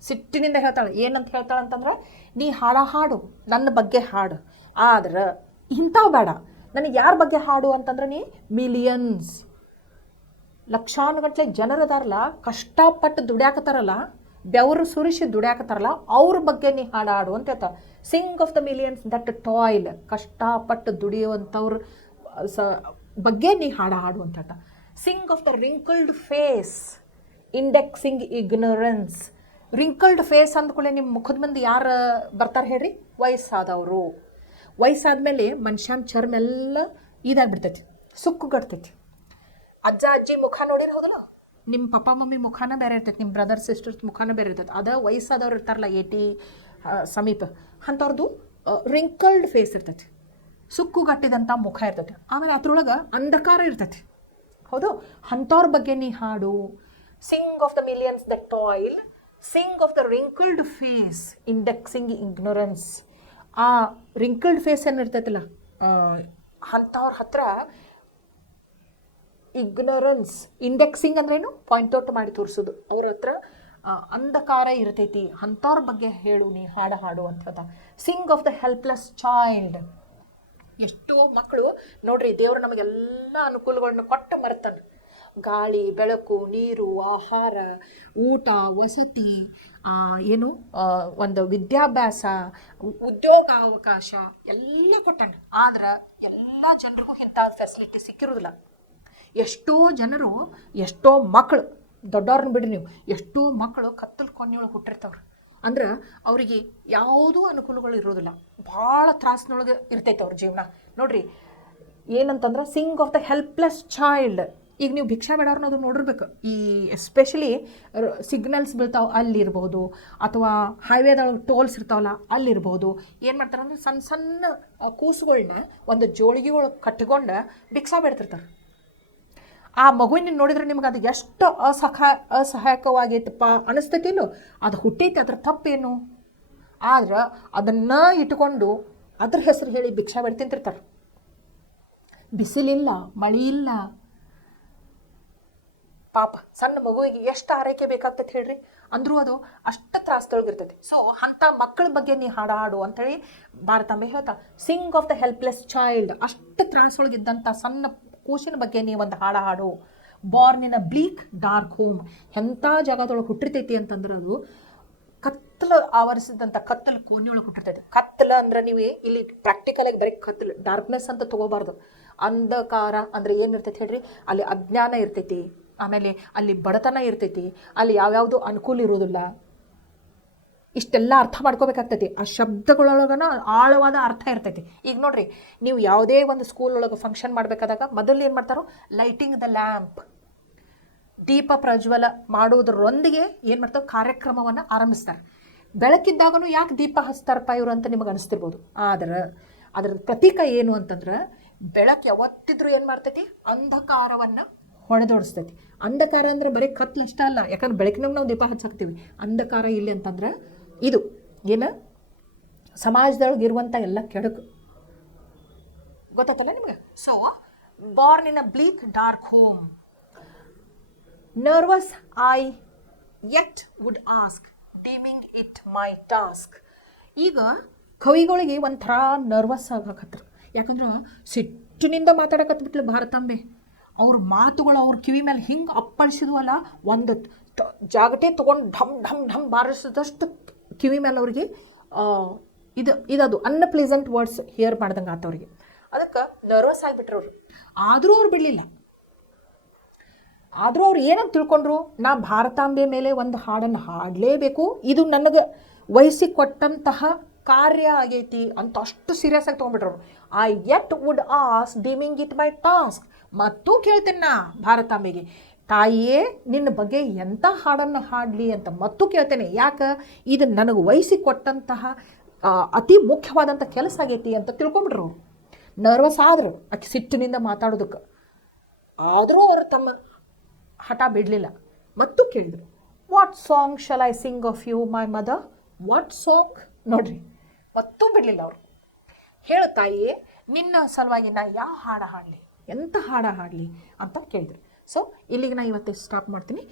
ಸಿಟ್ಟಿನಿಂದ ಹೇಳ್ತಾಳೆ. ಏನಂತ ಹೇಳ್ತಾಳೆ ಅಂತಂದ್ರೆ, ನೀ ಹಾಡು ನನ್ನ ಬಗ್ಗೆ ಹಾಡು, ಆದ್ರೆ ಇಂಥವು ಬೇಡ. ನನಗೆ ಯಾರ ಬಗ್ಗೆ ಹಾಡು ಅಂತಂದ್ರೆ, ನೀ ಮಿಲಿಯನ್ಸ್, ಲಕ್ಷಾನುಗಟ್ಟಲೆ ಜನರದಾರಲ್ಲ, ಕಷ್ಟಪಟ್ಟು ದುಡ್ಯಾಕತ್ತಾರಲ್ಲ, ಬೆವರು ಸುರಿಸಿ ದುಡ್ಯಾಕತ್ತಾರಲ್ಲ, ಅವ್ರ ಬಗ್ಗೆ ನೀ ಹಾಡು ಅಂತ ಹೇಳ್ತಾಳೆ. Sing of the millions that toil, ಕಷ್ಟಪಟ್ಟು ದುಡಿಯುವಂಥವ್ರ ಬಗ್ಗೆ ನೀ ಹಾಡು ಅಂತ ಹೇಳ್ತಾಳೆ. Sing of the wrinkled face indexing ignorance. Wrinkled face ಅಂದ್ಕೊಳ್ಳಿ ನಿಮ್ಮ ಮುಖದ ಮಂದಿ ಯಾರು ಬರ್ತಾರೆ ಹೇಳ್ರಿ? ವಯಸ್ಸಾದವರು. ವಯಸ್ಸಾದ್ಮೇಲೆ ಮನುಷ್ಯನ ಚರ್ಮ ಎಲ್ಲ ಇದಾಗ್ಬಿಡ್ತೈತಿ, ಸುಕ್ಕುಗಟ್ತೈತಿ. ಅಜ್ಜ ಅಜ್ಜಿ ಮುಖ ನೋಡಿರಿ, ಹೌದಲ್ಲ? ನಿಮ್ಮ ಪಪ್ಪ ಮಮ್ಮಿ ಮುಖಾನ ಬೇರೆ ಇರ್ತೈತಿ, ನಿಮ್ಮ ಬ್ರದರ್ ಸಿಸ್ಟರ್ಸ್ ಮುಖಾನ ಬೇರೆ ಇರ್ತೈತಿ. ಅದ ವಯಸ್ಸಾದವ್ರು ಇರ್ತಾರಲ್ಲ, 80 ಸಮೀಪ, ಅಂಥವ್ರದ್ದು ರಿಂಕಲ್ಡ್ ಫೇಸ್ ಇರ್ತೈತಿ, ಸುಕ್ಕುಗಟ್ಟಿದಂಥ ಮುಖ ಇರ್ತೈತಿ. ಆಮೇಲೆ ಅದ್ರೊಳಗೆ ಅಂಧಕಾರ ಇರ್ತೈತಿ, ಹೌದು? ಅಂಥವ್ರ ಬಗ್ಗೆ ನೀ ಹಾಡು. Sing of the millions the toil, sing of the wrinkled face indexing ignorance. ಆ ರಿಂಕಲ್ಡ್ ಫೇಸ್ ಏನಿರ್ತೈತಿಲ್ಲ, ಅಂಥವ್ರ ಹತ್ರ ಇಗ್ನೊರೆನ್ಸ್, ಇಂಡೆಕ್ಸಿಂಗ್ ಅಂದ್ರೇನು? ಪಾಯಿಂಟ್ ಔಟ್ ಮಾಡಿ ತೋರಿಸೋದು. ಅವ್ರ ಹತ್ರ ಅಂಧಕಾರ ಇರ್ತೈತಿ, ಅಂಥವ್ರ ಬಗ್ಗೆ ಹೇಳು ನೀ ಹಾಡು ಅಂತ ಹೇಳ್ತಾ. Singh of the helpless child. ಎಷ್ಟೋ ಮಕ್ಕಳು ನೋಡ್ರಿ, ದೇವರು ನಮಗೆಲ್ಲ ಅನುಕೂಲಗಳನ್ನ ಕೊಟ್ಟು ಮರ್ತಾನೆ. ಗಾಳಿ, ಬೆಳಕು, ನೀರು, ಆಹಾರ, ಊಟ, ವಸತಿ, ಒಂದು ವಿದ್ಯಾಭ್ಯಾಸ, ಉದ್ಯೋಗಾವಕಾಶ ಎಲ್ಲ ಕೊಟ್ಟಾನೆ. ಆದ್ರೆ ಎಲ್ಲ ಜನರಿಗೂ ಇಂಥ ಫೆಸಿಲಿಟಿ ಸಿಕ್ಕಿರೋದಿಲ್ಲ. ಎಷ್ಟೋ ಜನರು, ಎಷ್ಟೋ ಮಕ್ಕಳು, ದೊಡ್ಡವ್ರನ್ನ ಬಿಡ್ರಿ ನೀವು, ಎಷ್ಟೋ ಮಕ್ಕಳು ಕತ್ತಲು ಕೊನೆಯೊಳಗೆ ಹುಟ್ಟಿರ್ತಾವ್ರು. ಅಂದ್ರೆ ಅವರಿಗೆ ಯಾವುದೂ ಅನುಕೂಲಗಳು ಇರೋದಿಲ್ಲ, ಭಾಳ ತ್ರಾಸಿನೊಳಗೆ ಇರ್ತೈತೆ ಅವ್ರ ಜೀವನ. ನೋಡ್ರಿ ಏನಂತಂದ್ರೆ, Singh of the helpless child. ಈಗ ನೀವು ಭಿಕ್ಷಾ ಬೇಡವ್ರನ್ನ ಅದು ನೋಡಿರ್ಬೇಕು. ಈ ಎಸ್ಪೆಷಲಿ ಸಿಗ್ನಲ್ಸ್ ಬೀಳ್ತಾವೆ ಅಲ್ಲಿರ್ಬೋದು, ಅಥವಾ ಹೈವೇದೊಳಗೆ ಟೋಲ್ಸ್ ಇರ್ತಾವಲ್ಲ ಅಲ್ಲಿರ್ಬೋದು. ಏನು ಮಾಡ್ತಾರೆ ಅಂದ್ರೆ, ಸಣ್ಣ ಸಣ್ಣ ಕೂಸುಗಳನ್ನ ಒಂದು ಜೋಳಿಗೆ ಒಳಗೆ ಕಟ್ಕೊಂಡು ಭಿಕ್ಷಾ ಬೇಡ್ತಿರ್ತಾರೆ. ಆ ಮಗುವಿನ ನೋಡಿದ್ರೆ ನಿಮ್ಗೆ ಅದು ಎಷ್ಟು ಅಸಹಾಯಕವಾಗೈತಪ್ಪ ಅನಿಸ್ತೈತಿಲ್ಲೋ, ಅದು ಹುಟ್ಟೈತಿ, ಅದ್ರ ತಪ್ಪೇನು? ಆದ್ರೆ ಅದನ್ನು ಇಟ್ಕೊಂಡು ಅದ್ರ ಹೆಸರು ಹೇಳಿ ಭಿಕ್ಷಾ ಬೇಡಿ ತಿಂತಿರ್ತಾರೆ. ಬಿಸಿಲಿಲ್ಲ, ಮಳೆ ಇಲ್ಲ, ಪಾಪ ಸಣ್ಣ ಮಗುವಿಗೆ ಎಷ್ಟು ಆರೈಕೆ ಬೇಕಾಗ್ತೈತೆ ಹೇಳ್ರಿ. ಅಂದ್ರೂ ಅದು ಅಷ್ಟು ತ್ರಾಸದೊಳಗಿರ್ತೈತಿ. ಸೊ ಅಂಥ ಮಕ್ಕಳ ಬಗ್ಗೆ ನೀ ಹಾಡು ಅಂಥೇಳಿ ಭಾರತಾಂಬೆ ಹೇಳ್ತಾ. Singh of the helpless child, ಅಷ್ಟು ತ್ರಾಸೊಳಗಿದ್ದಂಥ ಸಣ್ಣ ಕೂಸಿನ ಬಗ್ಗೆ ನೀ ಒಂದು ಹಾಡು. Born in a bleak dark home. ಎಂಥ ಜಾಗದೊಳಗೆ ಹುಟ್ಟಿರ್ತೈತಿ ಅಂತಂದ್ರೆ, ಅದು ಕತ್ತಲು ಆವರಿಸಿದಂಥ ಕತ್ತಲು ಕೋಣೆಯೊಳಗೆ ಹುಟ್ಟಿರ್ತೈತಿ. ಕತ್ತಲು ಅಂದ್ರೆ ನೀವು ಇಲ್ಲಿ ಪ್ರಾಕ್ಟಿಕಲಾಗಿ ಬರೀ ಕತ್ತಲು, ಡಾರ್ಕ್ನೆಸ್ ಅಂತ ತೊಗೋಬಾರ್ದು. ಅಂಧಕಾರ ಅಂದರೆ ಏನಿರ್ತೈತಿ ಹೇಳ್ರಿ? ಅಲ್ಲಿ ಅಜ್ಞಾನ ಇರ್ತೈತಿ, ಆಮೇಲೆ ಅಲ್ಲಿ ಬಡತನ ಇರ್ತೈತಿ, ಅಲ್ಲಿ ಯಾವ್ಯಾವುದು ಅನುಕೂಲ ಇರೋದಿಲ್ಲ. ಇಷ್ಟೆಲ್ಲ ಅರ್ಥ ಮಾಡ್ಕೋಬೇಕಾಗ್ತೈತಿ. ಆ ಶಬ್ದಗಳೊಳಗನ ಆಳವಾದ ಅರ್ಥ ಇರ್ತೈತಿ. ಈಗ ನೋಡ್ರಿ, ನೀವು ಯಾವುದೇ ಒಂದು ಸ್ಕೂಲ್ ಒಳಗೆ ಫಂಕ್ಷನ್ ಮಾಡಬೇಕಾದಾಗ ಮೊದಲು ಏನು ಮಾಡ್ತಾರೋ, ಲೈಟಿಂಗ್ ದ ಲ್ಯಾಂಪ್. ದೀಪ ಪ್ರಜ್ವಲ ಮಾಡುವುದರೊಂದಿಗೆ ಏನು ಮಾಡ್ತಾವೆ, ಕಾರ್ಯಕ್ರಮವನ್ನು ಆರಂಭಿಸ್ತಾರೆ. ಬೆಳಕಿದ್ದಾಗನು ಯಾಕೆ ದೀಪ ಹಚ್ತಾರಪ್ಪ ಇವರು ಅಂತ ನಿಮಗೆ ಅನಿಸ್ತಿರ್ಬೋದು. ಆದ್ರೆ ಅದರ ಪ್ರತೀಕ ಏನು ಅಂತಂದ್ರೆ, ಬೆಳಕು ಯಾವತ್ತಿದ್ರೂ ಏನು ಮಾಡ್ತೈತಿ, ಅಂಧಕಾರವನ್ನು ಹೊಡೆದೋಡಿಸ್ತೈತಿ. ಅಂಧಕಾರ ಅಂದ್ರೆ ಬರೀ ಕತ್ಲು ಅಷ್ಟೇ ಅಲ್ಲ, ಯಾಕಂದ್ರೆ ಬೆಳಕಿನಾಗ ನಾವು ದೀಪ ಹಚ್ಚಾಕ್ತೀವಿ. ಅಂಧಕಾರ ಇಲ್ಲಿ ಅಂತಂದ್ರೆ ಇದು ಏನು, ಸಮಾಜದೊಳಗೆ ಇರುವಂಥ ಎಲ್ಲ ಕೆಡುಕು ಗೊತ್ತಾಯ್ತಲ್ಲ ನಿಮಗೆ. So born in a bleak dark home, nervous I yet would ask deeming it my task. ಈಗ ಕವಿಗಳಿಗೆ ಒಂಥರ ನರ್ವಸ್ ಆಗಕತ್ರು, ಯಾಕಂದ್ರೆ ಸಿಟ್ಟಿನಿಂದ ಮಾತಾಡಕತ್ಬಿಟ್ಲು ಭಾರತಾಂಬೆ. ಅವ್ರ ಮಾತುಗಳು ಅವ್ರ ಕಿವಿ ಮೇಲೆ ಹಿಂಗೆ ಅಪ್ಪಳಿಸಿದ್ವಲ್ಲ, ಒಂದು ಜಾಗಟೆ ತೊಗೊಂಡು ಢಮ್ ಢಮ್ ಢಮ್ ಬಾರಿಸಿದಷ್ಟು ಕಿವಿ ಮೇಲೆ ಅವ್ರಿಗೆ ಇದದು ಅನ್ಪ್ಲೀಸೆಂಟ್ ವರ್ಡ್ಸ್ ಹಿಯರ್ ಮಾಡ್ದಂಗೆ ಆತವ್ರಿಗೆ. ಅದಕ್ಕೆ ನರ್ವಸ್ ಆಗಿಬಿಟ್ರು ಅವರು. ಆದರೂ ಅವ್ರು ಬಿಡಲಿಲ್ಲ. ಆದರೂ ಅವ್ರು ಏನಂತ ತಿಳ್ಕೊಂಡ್ರು, ನಾ ಭಾರತಾಂಬೆ ಮೇಲೆ ಒಂದು ಹಾಡನ್ನು ಹಾಡಲೇಬೇಕು, ಇದು ನನಗೆ ವಹಿಸಿ ಕೊಟ್ಟಂತಹ ಕಾರ್ಯ ಆಗೈತಿ ಅಂತ ಅಷ್ಟು ಸೀರಿಯಸ್ ಆಗಿ ತೊಗೊಂಡ್ಬಿಟ್ರು. I yet would ask deeming it my task. ಮತ್ತೂ ಕೇಳ್ತೇನೆ ನಾ ಭಾರತಾಂಬೆಗೆ, ತಾಯಿಯೇ ನಿನ್ನ ಬಗ್ಗೆ ಎಂಥ ಹಾಡನ್ನು ಹಾಡಲಿ ಅಂತ ಮತ್ತೂ ಕೇಳ್ತೇನೆ. ಯಾಕೆ, ಇದು ನನಗೆ ವಹಿಸಿ ಕೊಟ್ಟಂತಹ ಅತಿ ಮುಖ್ಯವಾದಂಥ ಕೆಲಸ ಆಗೈತಿ ಅಂತ ತಿಳ್ಕೊಂಬಿಟ್ರು. ನರ್ವಸ್ ಆದರು ಆಕೆ ಸಿಟ್ಟಿನಿಂದ ಮಾತಾಡೋದಕ್ಕೆ. ಆದರೂ ಅವರು ತಮ್ಮ ಹಠ ಬಿಡಲಿಲ್ಲ, ಮತ್ತು ಕೇಳಿದರು, what song shall I sing of you my mother, what song. ನೋಡ್ರಿ, ಮತ್ತೂ ಬಿಡಲಿಲ್ಲ ಅವರು. ಹೇಳು ತಾಯಿಯೇ, ನಿನ್ನ ಸಲುವಾಗಿ ನಾ ಯಾವ ಹಾಡು ಹಾಡಲಿ, ಎಂಥ ಹಾಡು ಹಾಡಲಿ ಅಂತ ಕೇಳಿದ್ರು. ಸೊ ಇಲ್ಲಿಗೆ ನಾ ಇವತ್ತು ಸ್ಟಾಪ್ ಮಾಡ್ತೀನಿ.